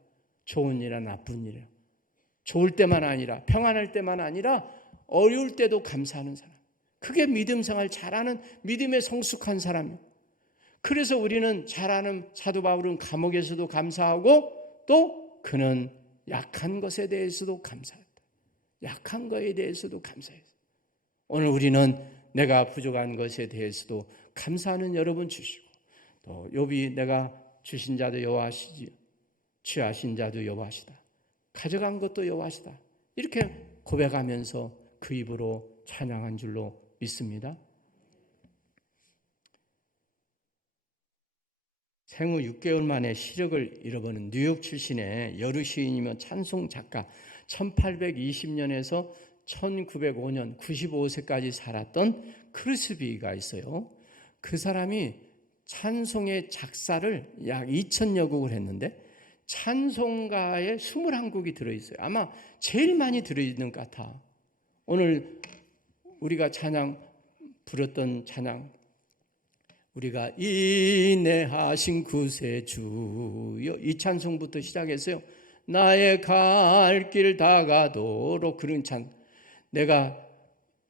좋은 일이나 나쁜 일이에요. 좋을 때만 아니라 평안할 때만 아니라 어려울 때도 감사하는 사람. 그게 믿음 생활 잘하는 믿음에 성숙한 사람이에요. 그래서 우리는 잘하는 사도 바울은 감옥에서도 감사하고 또 그는 약한 것에 대해서도 감사했다. 약한 것에 대해서도 감사했어요. 오늘 우리는 내가 부족한 것에 대해서도 감사하는 여러분 주시고 또 욥이 내가 주신 자도 여호와시지 취하신 자도 여호와시다. 가져간 것도 여호와시다. 이렇게 고백하면서 그 입으로 찬양한 줄로 믿습니다. 생후 6개월 만에 시력을 잃어버린 뉴욕 출신의 여류 시인이며 찬송 작가 1820년에서 1905년 95세까지 살았던 크루스비가 있어요. 그 사람이 찬송의 작사를 약 2000여 곡을 했는데 찬송가에 21곡이 들어있어요. 아마 제일 많이 들어있는 것 같아. 오늘 우리가 찬양 부렸던 찬양 우리가 인내하신 구세주여 이 찬송부터 시작했어요. 나의 갈 길 다가도록 그런 내가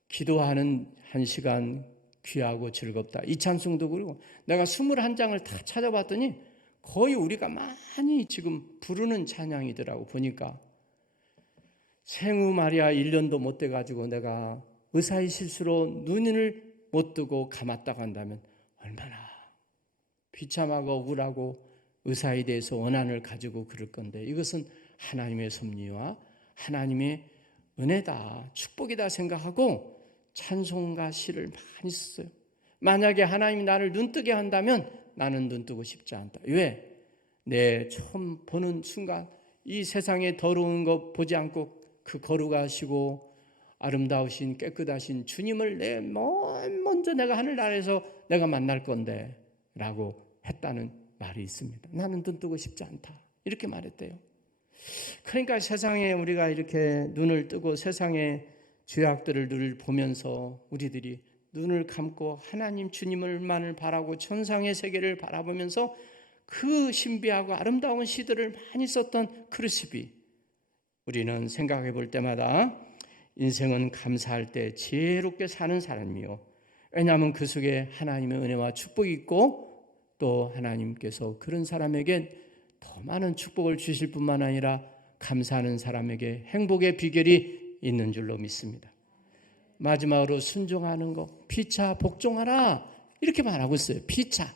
기도하는 한 시간 귀하고 즐겁다. 이 찬송도 그리고 내가 21장을 다 찾아봤더니 거의 우리가 많이 지금 부르는 찬양이더라고 보니까. 생후 말이야 1년도 못 돼가지고 내가 의사의 실수로 눈을 못 뜨고 감았다고 한다면 얼마나 비참하고 억울하고 의사에 대해서 원한을 가지고 그럴 건데 이것은 하나님의 섭리와 하나님의 은혜다, 축복이다 생각하고 찬송가 시를 많이 썼어요. 만약에 하나님이 나를 눈뜨게 한다면 나는 눈뜨고 싶지 않다. 왜? 내 처음 보는 순간 이 세상에 더러운 것 보지 않고 그 거룩하시고 아름다우신 깨끗하신 주님을 먼저 내가 하늘나라에서 내가 만날 건데 라고 했다는 말이 있습니다. 나는 눈 뜨고 싶지 않다. 이렇게 말했대요. 그러니까 세상에 우리가 이렇게 눈을 뜨고 세상의 죄악들을 늘 보면서 우리들이 눈을 감고 하나님 주님을만을 바라고 천상의 세계를 바라보면서 그 신비하고 아름다운 시들을 많이 썼던 크루스비. 우리는 생각해 볼 때마다 인생은 감사할 때 지혜롭게 사는 사람이요. 왜냐하면 그 속에 하나님의 은혜와 축복이 있고 또 하나님께서 그런 사람에게 더 많은 축복을 주실 뿐만 아니라 감사하는 사람에게 행복의 비결이 있는 줄로 믿습니다. 마지막으로 순종하는 것, 피차 복종하라 이렇게 말하고 있어요. 피차.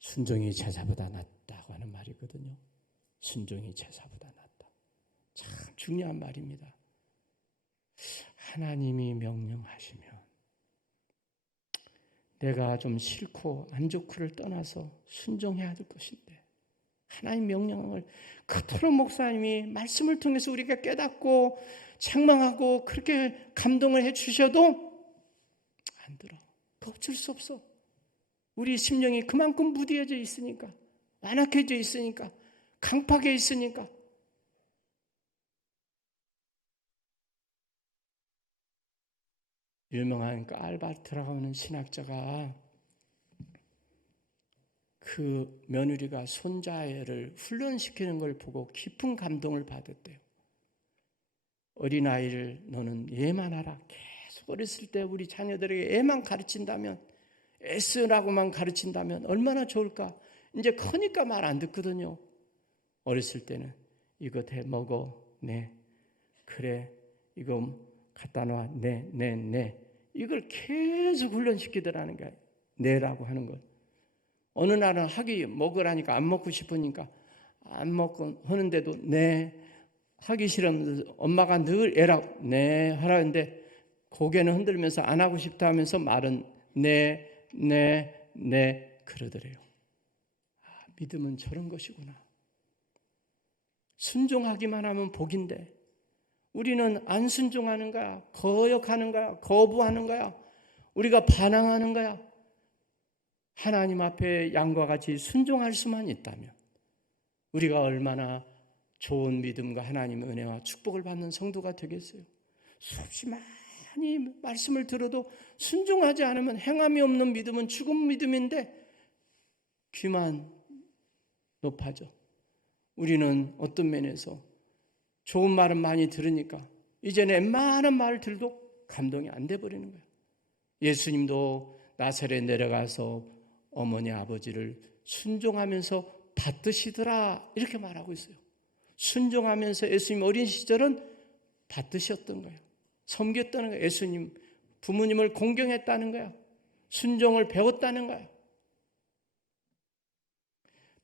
순종이 제사보다 낫다고 하는 말이거든요. 순종이 제사보다 낫다. 참 중요한 말입니다. 하나님이 명령하시면 내가 좀 싫고 안 좋고를 떠나서 순종해야 될 것인데 하나님 명령을 그토록 목사님이 말씀을 통해서 우리가 깨닫고 책망하고 그렇게 감동을 해 주셔도 안 들어. 어쩔 수 없어. 우리 심령이 그만큼 무뎌져 있으니까 완악해져 있으니까 강팍해 있으니까 유명한 깔바르트라고 하는 신학자가 그 며느리가 손자애를 훈련시키는 걸 보고 깊은 감동을 받았대요. 어린아이를 너는 얘만 하라. 계속 어렸을 때 우리 자녀들에게 얘만 가르친다면, S라고만 가르친다면 얼마나 좋을까. 이제 크니까 말 안 듣거든요. 어렸을 때는 이거 대 먹어. 네. 그래. 이거 갖다 놔. 네. 이걸 계속 훈련시키더라는 거예요. 네라고 하는 것. 어느 날은 먹으라니까 안 먹고 싶으니까 안 먹고 하는데도 네. 하기 싫으면 엄마가 늘 애라고 네 하라는데 고개는 흔들면서 안 하고 싶다 하면서 말은 네 그러더래요. 믿음은 저런 것이구나. 순종하기만 하면 복인데 우리는 안 순종하는 거야. 거역하는 거야. 거부하는 거야. 우리가 반항하는 거야. 하나님 앞에 양과 같이 순종할 수만 있다면 우리가 얼마나 좋은 믿음과 하나님의 은혜와 축복을 받는 성도가 되겠어요. 수없이 많이 말씀을 들어도 순종하지 않으면 행함이 없는 믿음은 죽은 믿음인데 귀만 높아져. 우리는 어떤 면에서 좋은 말은 많이 들으니까 이제는 웬만한 말을 들어도 감동이 안 돼버리는 거예요. 예수님도 나사렛에 내려가서 어머니 아버지를 순종하면서 받드시더라 이렇게 말하고 있어요. 순종하면서 예수님 어린 시절은 받드셨던 거예요. 섬겼다는 거예요. 예수님 부모님을 공경했다는 거예요. 순종을 배웠다는 거예요.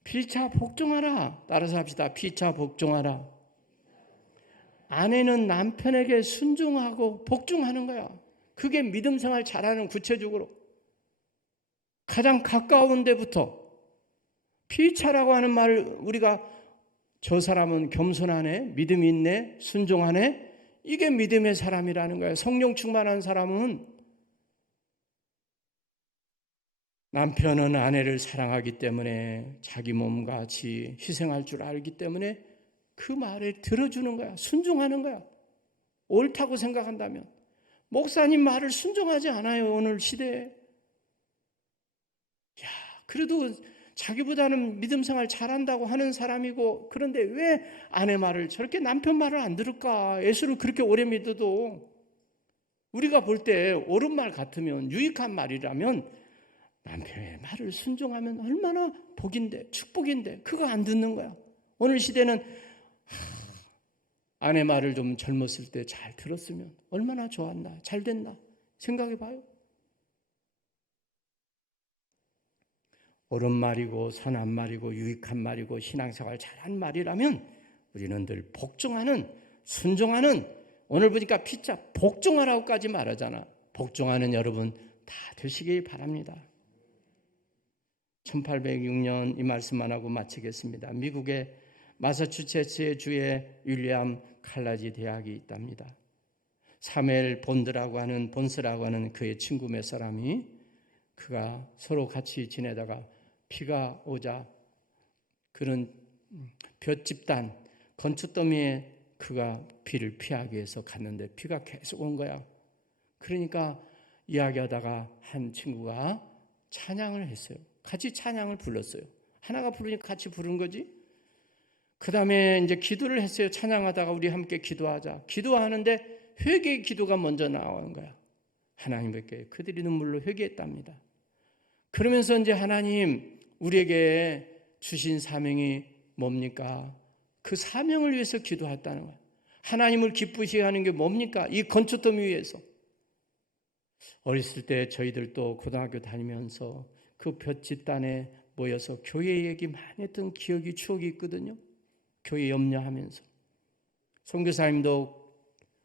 피차 복종하라. 따라서 합시다. 피차 복종하라. 아내는 남편에게 순종하고 복종하는 거야. 그게 믿음 생활 잘하는 구체적으로 가장 가까운 데부터 피차라고 하는 말을 우리가 저 사람은 겸손하네, 믿음이 있네, 순종하네, 이게 믿음의 사람이라는 거예요. 성령 충만한 사람은 남편은 아내를 사랑하기 때문에 자기 몸같이 희생할 줄 알기 때문에 그 말을 들어주는 거야. 순종하는 거야. 옳다고 생각한다면. 목사님 말을 순종하지 않아요. 오늘 시대에. 그래도 자기보다는 믿음 생활 잘한다고 하는 사람이고 그런데 왜 아내 말을 저렇게 남편 말을 안 들을까? 예수를 그렇게 오래 믿어도 우리가 볼 때 옳은 말 같으면 유익한 말이라면 남편의 말을 순종하면 얼마나 복인데 축복인데 그거 안 듣는 거야. 오늘 시대는 아내 말을 좀 젊었을 때 잘 들었으면 얼마나 좋았나 잘 됐나 생각해 봐요. 옳은 말이고 선한 말이고 유익한 말이고 신앙생활 잘한 말이라면 우리는 늘 복종하는 순종하는 오늘 보니까 피자 복종하라고까지 말하잖아. 복종하는 여러분 다 되시길 바랍니다. 1806년 이 말씀만 하고 마치겠습니다. 미국의 마사추세츠의 주에 윌리엄 칼라지 대학이 있답니다. 사무엘 본스라고 하는 그의 친구 몇 사람이 그가 서로 같이 지내다가 비가 오자 그런 볏집단 건축더미에 그가 비를 피하기 위해서 갔는데 비가 계속 온 거야. 그러니까 이야기하다가 한 친구가 찬양을 했어요. 같이 찬양을 불렀어요. 하나가 부르니까 같이 부른 거지. 그 다음에 이제 기도를 했어요. 찬양하다가 우리 함께 기도하자. 기도하는데 회개의 기도가 먼저 나오는 거야. 하나님께 그들이 눈물로 회개했답니다. 그러면서 이제 하나님 우리에게 주신 사명이 뭡니까? 그 사명을 위해서 기도했다는 거야. 하나님을 기쁘시게 하는 게 뭡니까? 이 건축더미 위에서. 어렸을 때 저희들도 고등학교 다니면서 그 볏집단에 모여서 교회 얘기 많이 했던 기억이 추억이 있거든요. 교회 염려하면서. 선교사님도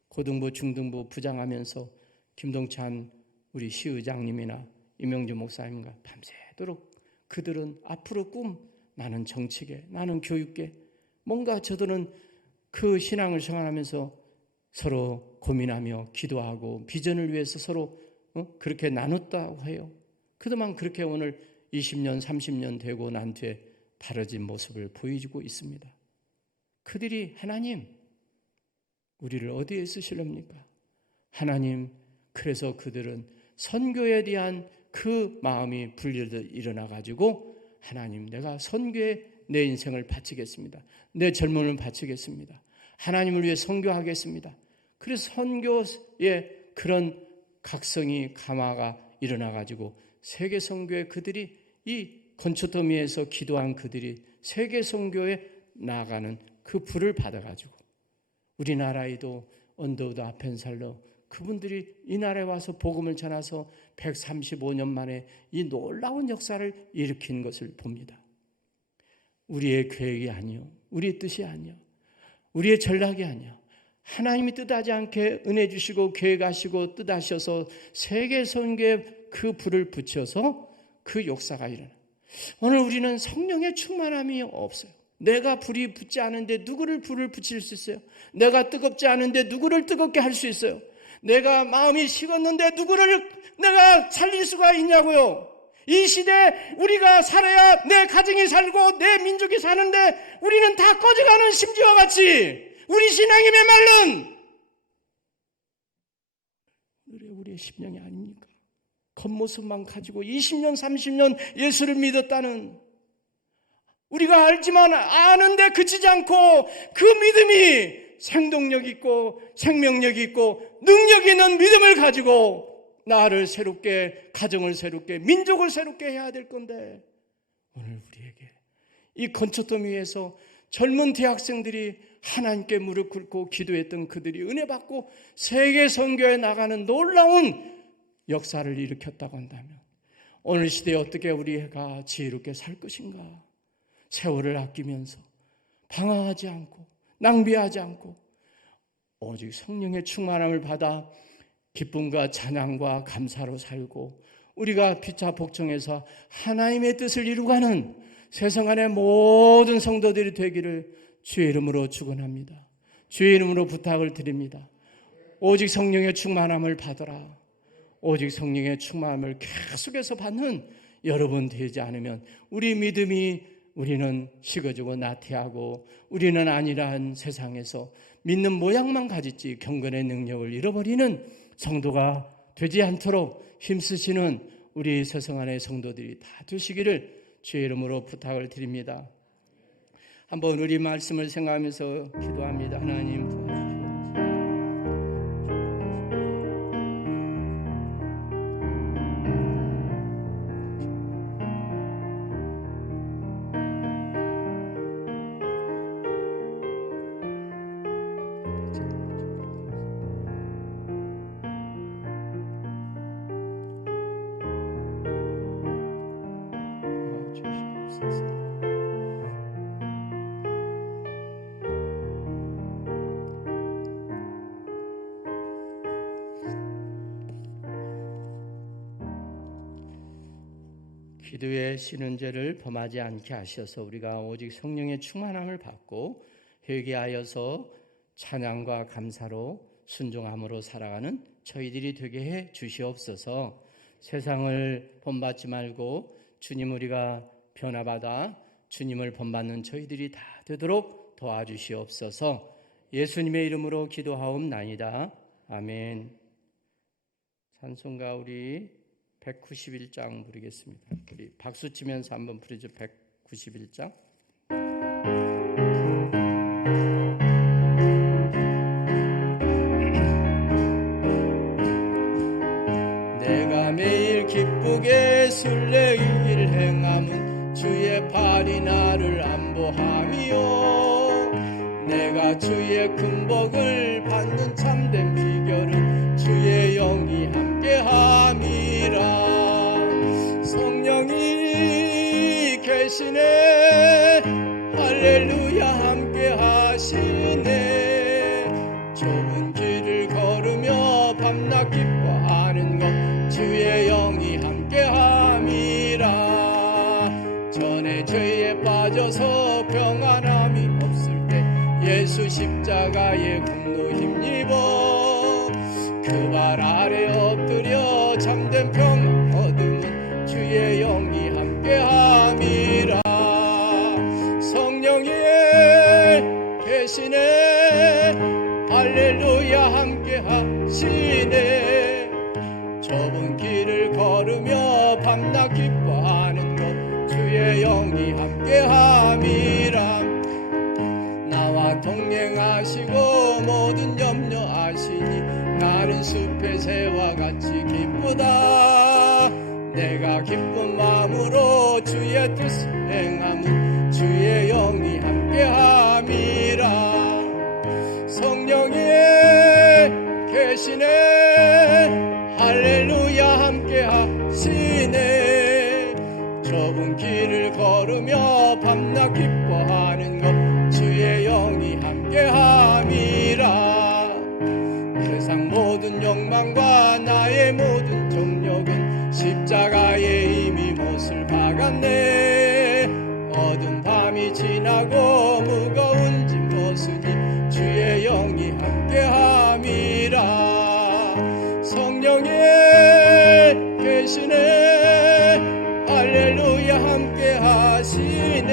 고등부 중등부 부장하면서 김동찬 우리 시의장님이나 이명주 목사님과 밤새도록 그들은 앞으로 꿈, 나는 정치계, 나는 교육계, 뭔가 저들은 그 신앙을 생활하면서 서로 고민하며 기도하고 비전을 위해서 서로 그렇게 나눴다고 해요. 그동안 그렇게 오늘 20년, 30년 되고 난 뒤에 다뤄진 모습을 보여주고 있습니다. 그들이 하나님, 우리를 어디에 쓰시렵니까? 하나님, 그래서 그들은 선교에 대한 그 마음이 불려져 일어나 가지고 하나님, 내가 선교에 내 인생을 바치겠습니다. 내 젊음을 바치겠습니다. 하나님을 위해 선교하겠습니다. 그래서 선교의 그런 각성이 감화가 일어나 가지고 세계 선교에 그들이 이 건초더미에서 기도한 그들이 세계 선교에 나아가는 그 불을 받아 가지고 우리나라에도 언더우드 아펜살러 그분들이 이 나라에 와서 복음을 전해서 135년 만에 이 놀라운 역사를 일으킨 것을 봅니다. 우리의 계획이 아니요, 우리의 뜻이 아니요, 우리의 전략이 아니요, 하나님이 뜻하지 않게 은혜 주시고 계획하시고 뜻하셔서 세계 선교에 그 불을 붙여서 그 역사가 일어나. 오늘 우리는 성령의 충만함이 없어요. 내가 불이 붙지 않은데 누구를 불을 붙일 수 있어요? 내가 뜨겁지 않은데 누구를 뜨겁게 할 수 있어요? 내가 마음이 식었는데 누구를 내가 살릴 수가 있냐고요? 이 시대에 우리가 살아야 내 가정이 살고 내 민족이 사는데 우리는 다 꺼져가는 심지와 같이 우리 신앙이 메말른 우리의 심령이 아닙니까? 겉모습만 가지고 20년 30년 예수를 믿었다는, 우리가 알지만 아는데 그치지 않고 그 믿음이 생동력 있고 생명력 있고 능력 있는 믿음을 가지고 나를 새롭게, 가정을 새롭게, 민족을 새롭게 해야 될 건데, 오늘 우리에게 이 건초더미 위에서 젊은 대학생들이 하나님께 무릎 꿇고 기도했던 그들이 은혜 받고 세계 선교에 나가는 놀라운 역사를 일으켰다고 한다면 오늘 시대에 어떻게 우리가 지혜롭게 살 것인가? 세월을 아끼면서 방황하지 않고 낭비하지 않고 오직 성령의 충만함을 받아 기쁨과 찬양과 감사로 살고 우리가 피차 복종해서 하나님의 뜻을 이루가는 세상 안의 모든 성도들이 되기를 주의 이름으로 축원합니다. 주의 이름으로 부탁을 드립니다. 오직 성령의 충만함을 받으라. 오직 성령의 충만함을 계속해서 받는 여러분 되지 않으면 우리 믿음이, 우리는 식어지고 나태하고 우리는 아니란 세상에서 믿는 모양만 가졌지 경건의 능력을 잃어버리는 성도가 되지 않도록 힘쓰시는 우리 세상 안의 성도들이 다 되시기를 주의 이름으로 부탁을 드립니다. 한번 우리 말씀을 생각하면서 기도합니다. 하나님 도와주시옵소서. 기도의 쉬는 죄를 범하지 않게 하셔서 우리가 오직 성령의 충만함을 받고 회개하여서 찬양과 감사로 순종함으로 살아가는 저희들이 되게 해 주시옵소서. 세상을 본받지 말고 주님 우리가 변화받아 주님을 본받는 저희들이 다 되도록 도와주시옵소서. 예수님의 이름으로 기도하옵나이다. 아멘. 찬송가 우리 191장 부르겠습니다. 우리 박수 치면서 한번 부르죠. 191장. 내가 매일 기쁘게 순례일 행함은 주의 팔이 나를 안보하며 내가 주의 큰 복을 받는 참된 비결은 주의 영이 함께함이라. 성령이 계시네 할렐루야 함께하시네. 좁은 길을 걸으며 밤낮 기뻐하는 것 주의 영이 함께함이라. 전에 죄에 빠져서 평안함이 없을 때 예수 십자가의 공로 힘입어 그 발 아래 엎드려 참된 평안 얻음은 주의 영이 함께함이라. 성령이 계시네 할렐루야 함께하시네. 좁은 길을 걸으며 밤낮 기뻐하는 것 주의 영이 함께함이라. 나와 동행하시고 모든 염려 아시니 나는 숲의 새와 같이 기쁘다. 내가 기쁜 마음으로 주의 뜻을 행함은 주의 영이 함께함이라. 성령이 계시네 할렐루야 함께하시네. 좁은 길을 걸으며 밤낮 기뻐하는 것 주의 영이 함께함이라. 세상 모든 욕망과 나의 모든 정욕은 십자가에 이미 못을 박았네. 어두운 밤이 지나고 무거운 짐 벗으니 주의 영이 함께함이라. 성령이 계시네 할렐루야 함께하시네.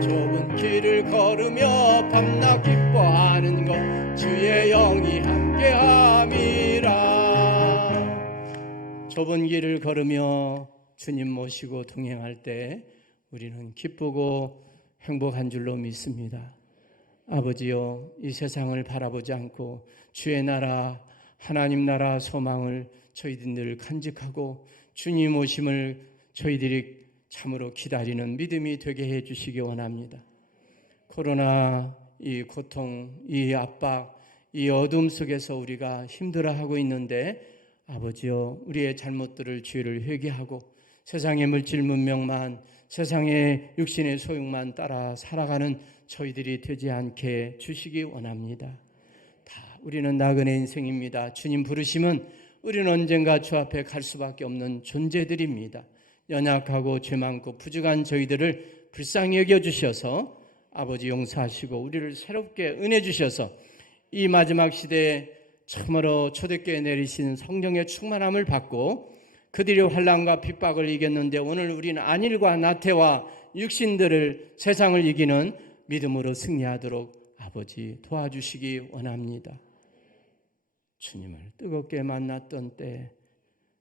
좁은 길을 걸으며 밤낮 기뻐하는 것 주의 영이 함께함이라. 좁은 길을 걸으며 주님 모시고 동행할 때 우리는 기쁘고 행복한 줄로 믿습니다. 아버지여, 이 세상을 바라보지 않고 주의 나라, 하나님 나라 소망을 저희들이 늘 간직하고 주님 오심을 저희들이 참으로 기다리는 믿음이 되게 해 주시기 원합니다. 코로나 이 고통, 이 압박, 이 어둠 속에서 우리가 힘들어하고 있는데 아버지여, 우리의 잘못들을 죄를 회개하고 세상의 물질 문명만, 세상의 육신의 소욕만 따라 살아가는 저희들이 되지 않게 주시기 원합니다. 다 우리는 나그네 인생입니다. 주님 부르심은 우리는 언젠가 주 앞에 갈 수밖에 없는 존재들입니다. 연약하고 죄 많고 부족한 저희들을 불쌍히 여겨주셔서 아버지 용서하시고 우리를 새롭게 은혜 주셔서 이 마지막 시대에 참으로 초대교회에 내리신 성령의 충만함을 받고 그들의 환난과 핍박을 이겼는데 오늘 우리는 안일과 나태와 육신들을 세상을 이기는 믿음으로 승리하도록 아버지 도와주시기 원합니다. 주님을 뜨겁게 만났던 때,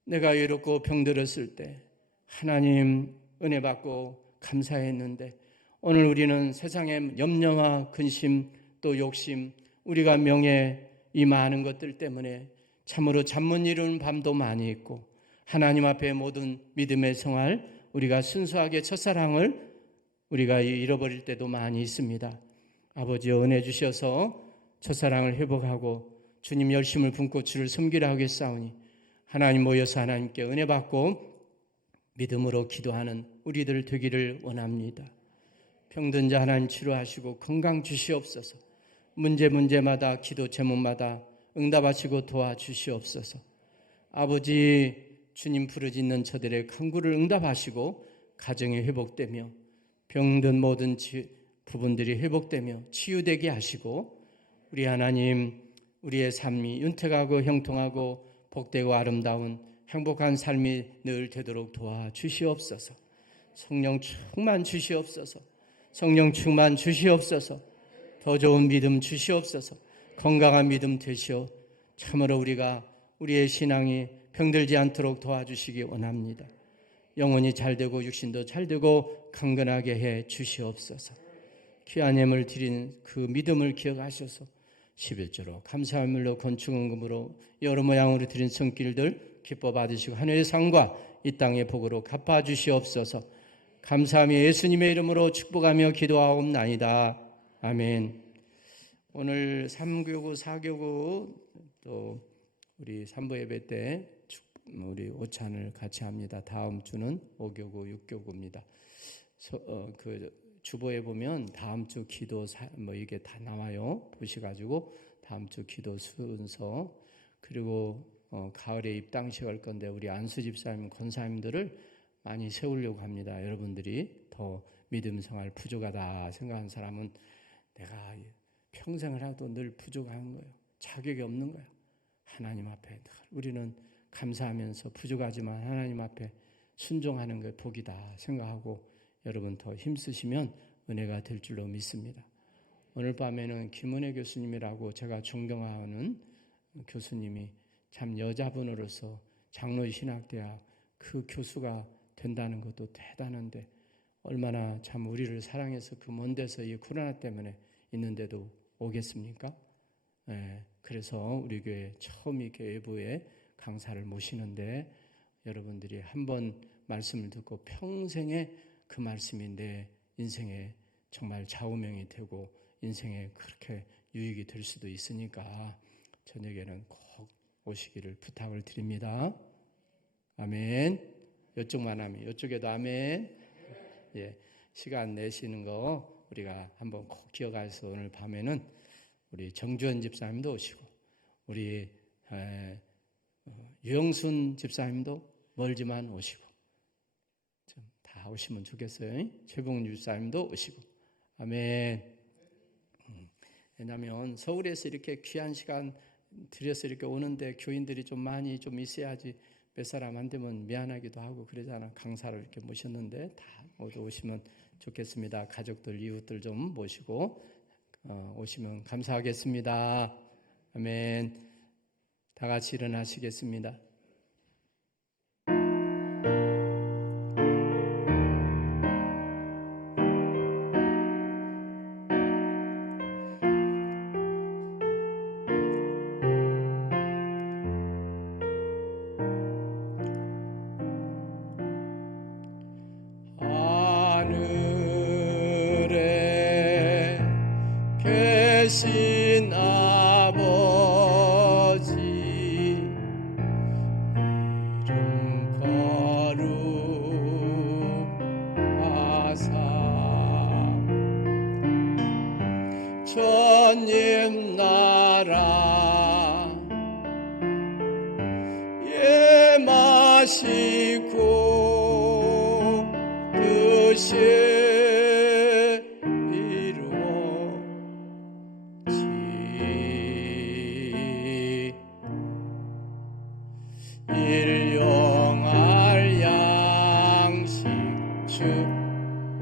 내가 외롭고 병들었을 때 하나님 은혜 받고 감사했는데 오늘 우리는 세상의 염려와 근심 또 욕심, 우리가 명예, 이 많은 것들 때문에 참으로 잠 못 이루는 밤도 많이 있고 하나님 앞에 모든 믿음의 생활, 우리가 순수하게 첫사랑을 우리가 잃어버릴 때도 많이 있습니다. 아버지여, 은혜 주셔서 첫사랑을 회복하고 주님 열심을 품고 주를 섬기려 하겠사오니 하나님 모여서 하나님께 은혜 받고 믿음으로 기도하는 우리들 되기를 원합니다. 병든 자 하나님 치료하시고 건강 주시옵소서. 문제마다 기도 제목마다 응답하시고 도와주시옵소서. 아버지, 주님 부르짖는 저들의 간구를 응답하시고 가정이 회복되며 병든 모든 부분들이 회복되며 치유되게 하시고 우리 하나님, 우리의 삶이 윤택하고 형통하고 복되고 아름다운 행복한 삶이 늘 되도록 도와주시옵소서. 성령 충만 주시옵소서. 성령 충만 주시옵소서. 더 좋은 믿음 주시옵소서. 건강한 믿음 되시오. 참으로 우리가 우리의 신앙이 병들지 않도록 도와주시기 원합니다. 영혼이 잘되고 육신도 잘되고 강건하게 해 주시옵소서. 귀한 예물 드린 그 믿음을 기억하셔서 11조로 감사함으로 건축원금으로 여러 모양으로 드린 손길들 기뻐 받으시고 하늘의 상과 이 땅의 복으로 갚아 주시옵소서. 감사하며 예수님의 이름으로 축복하며 기도하옵나이다. 아멘. 오늘 3교구, 4교구 또 우리 3부 예배 때 우리 오찬을 같이 합니다. 다음 주는 5교구, 6교구입니다. 그 주보에 보면 다음 주 기도 뭐 이게 다 나와요. 보시가지고 다음 주 기도 순서 그리고 가을에 입당식 할 건데 우리 안수 집사님, 권사님들을 많이 세우려고 합니다. 여러분들이 더 믿음 생활 부족하다 생각하는 사람은 내가 평생을 해도 늘 부족한 거예요. 자격이 없는 거예요. 하나님 앞에 우리는 감사하면서 부족하지만 하나님 앞에 순종하는 게 복이다 생각하고 여러분 더 힘쓰시면 은혜가 될 줄로 믿습니다. 오늘 밤에는 김은혜 교수님이라고 제가 존경하는 교수님이 참 여자분으로서 장로신학대학 그 교수가 된다는 것도 대단한데 얼마나 참 우리를 사랑해서 그 먼 데서 이 코로나 때문에 있는데도 오겠습니까? 그래서 우리 교회 처음 이 교회부에 강사를 모시는데 여러분들이 한번 말씀을 듣고 평생에 그 말씀이 내 인생에 정말 좌우명이 되고 인생에 그렇게 유익이 될 수도 있으니까 저녁에는 꼭 오시기를 부탁을 드립니다. 아멘. 이쪽만 하면 이쪽에도 아멘. 예, 시간 내시는 거 우리가 한번 꼭 기억해서 오늘 밤에는 우리 정주현 집사님도 오시고 우리 유영순 집사님도 멀지만 오시고 좀 다 오시면 좋겠어요. 최봉 집사님도 오시고 아멘. 왜냐하면 서울에서 이렇게 귀한 시간 들여서 이렇게 오는데 교인들이 좀 많이 좀 있어야지 몇 사람 안 되면 미안하기도 하고 그러잖아. 강사를 이렇게 모셨는데 다 모두 오시면 좋겠습니다. 가족들, 이웃들 좀 모시고 오시면 감사하겠습니다. 아멘. 다 같이 일어나시겠습니다. 하늘에 계신 아버지 이름 거룩하사 전님 나라 예마시고 뜻이 이루어지 일용할 양식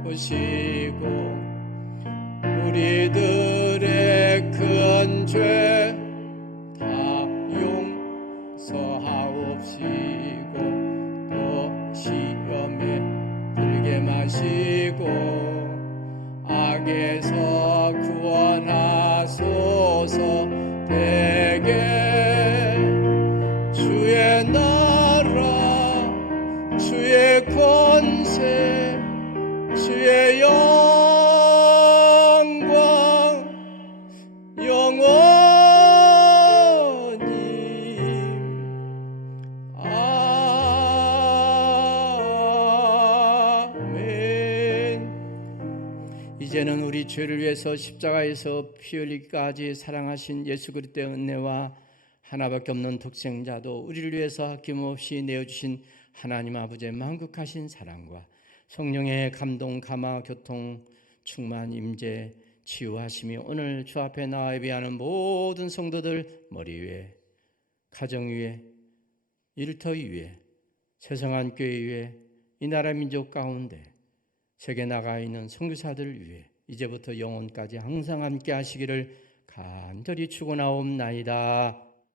주시고 우리들의 큰 죄 다 용서하옵시고 또 시험에 들게 마시고 악에서 구원하소서. 대개 주의 나라 주의 권세 주의 영광 영원히 아멘. 이제는 우리 죄를 위해서 십자가에서 피 흘리기까지 사랑하신 예수 그리스도의 은혜와 하나밖에 없는 독생자도 우리를 위해서 아낌없이 내어주신 하나님 아버지의 만극하신 사랑과 성령의 감동, 감화, 교통, 충만, 임재, 치유하심이 오늘 주 앞에 나와 예배하는 모든 성도들 머리 위에, 가정 위에, 일터 위에, 세상한 교회 위에, 이 나라 민족 가운데 세계 나가 있는 선교사들 위해 이제부터 영원까지 항상 함께 하시기를 간절히 축원하옵나이다.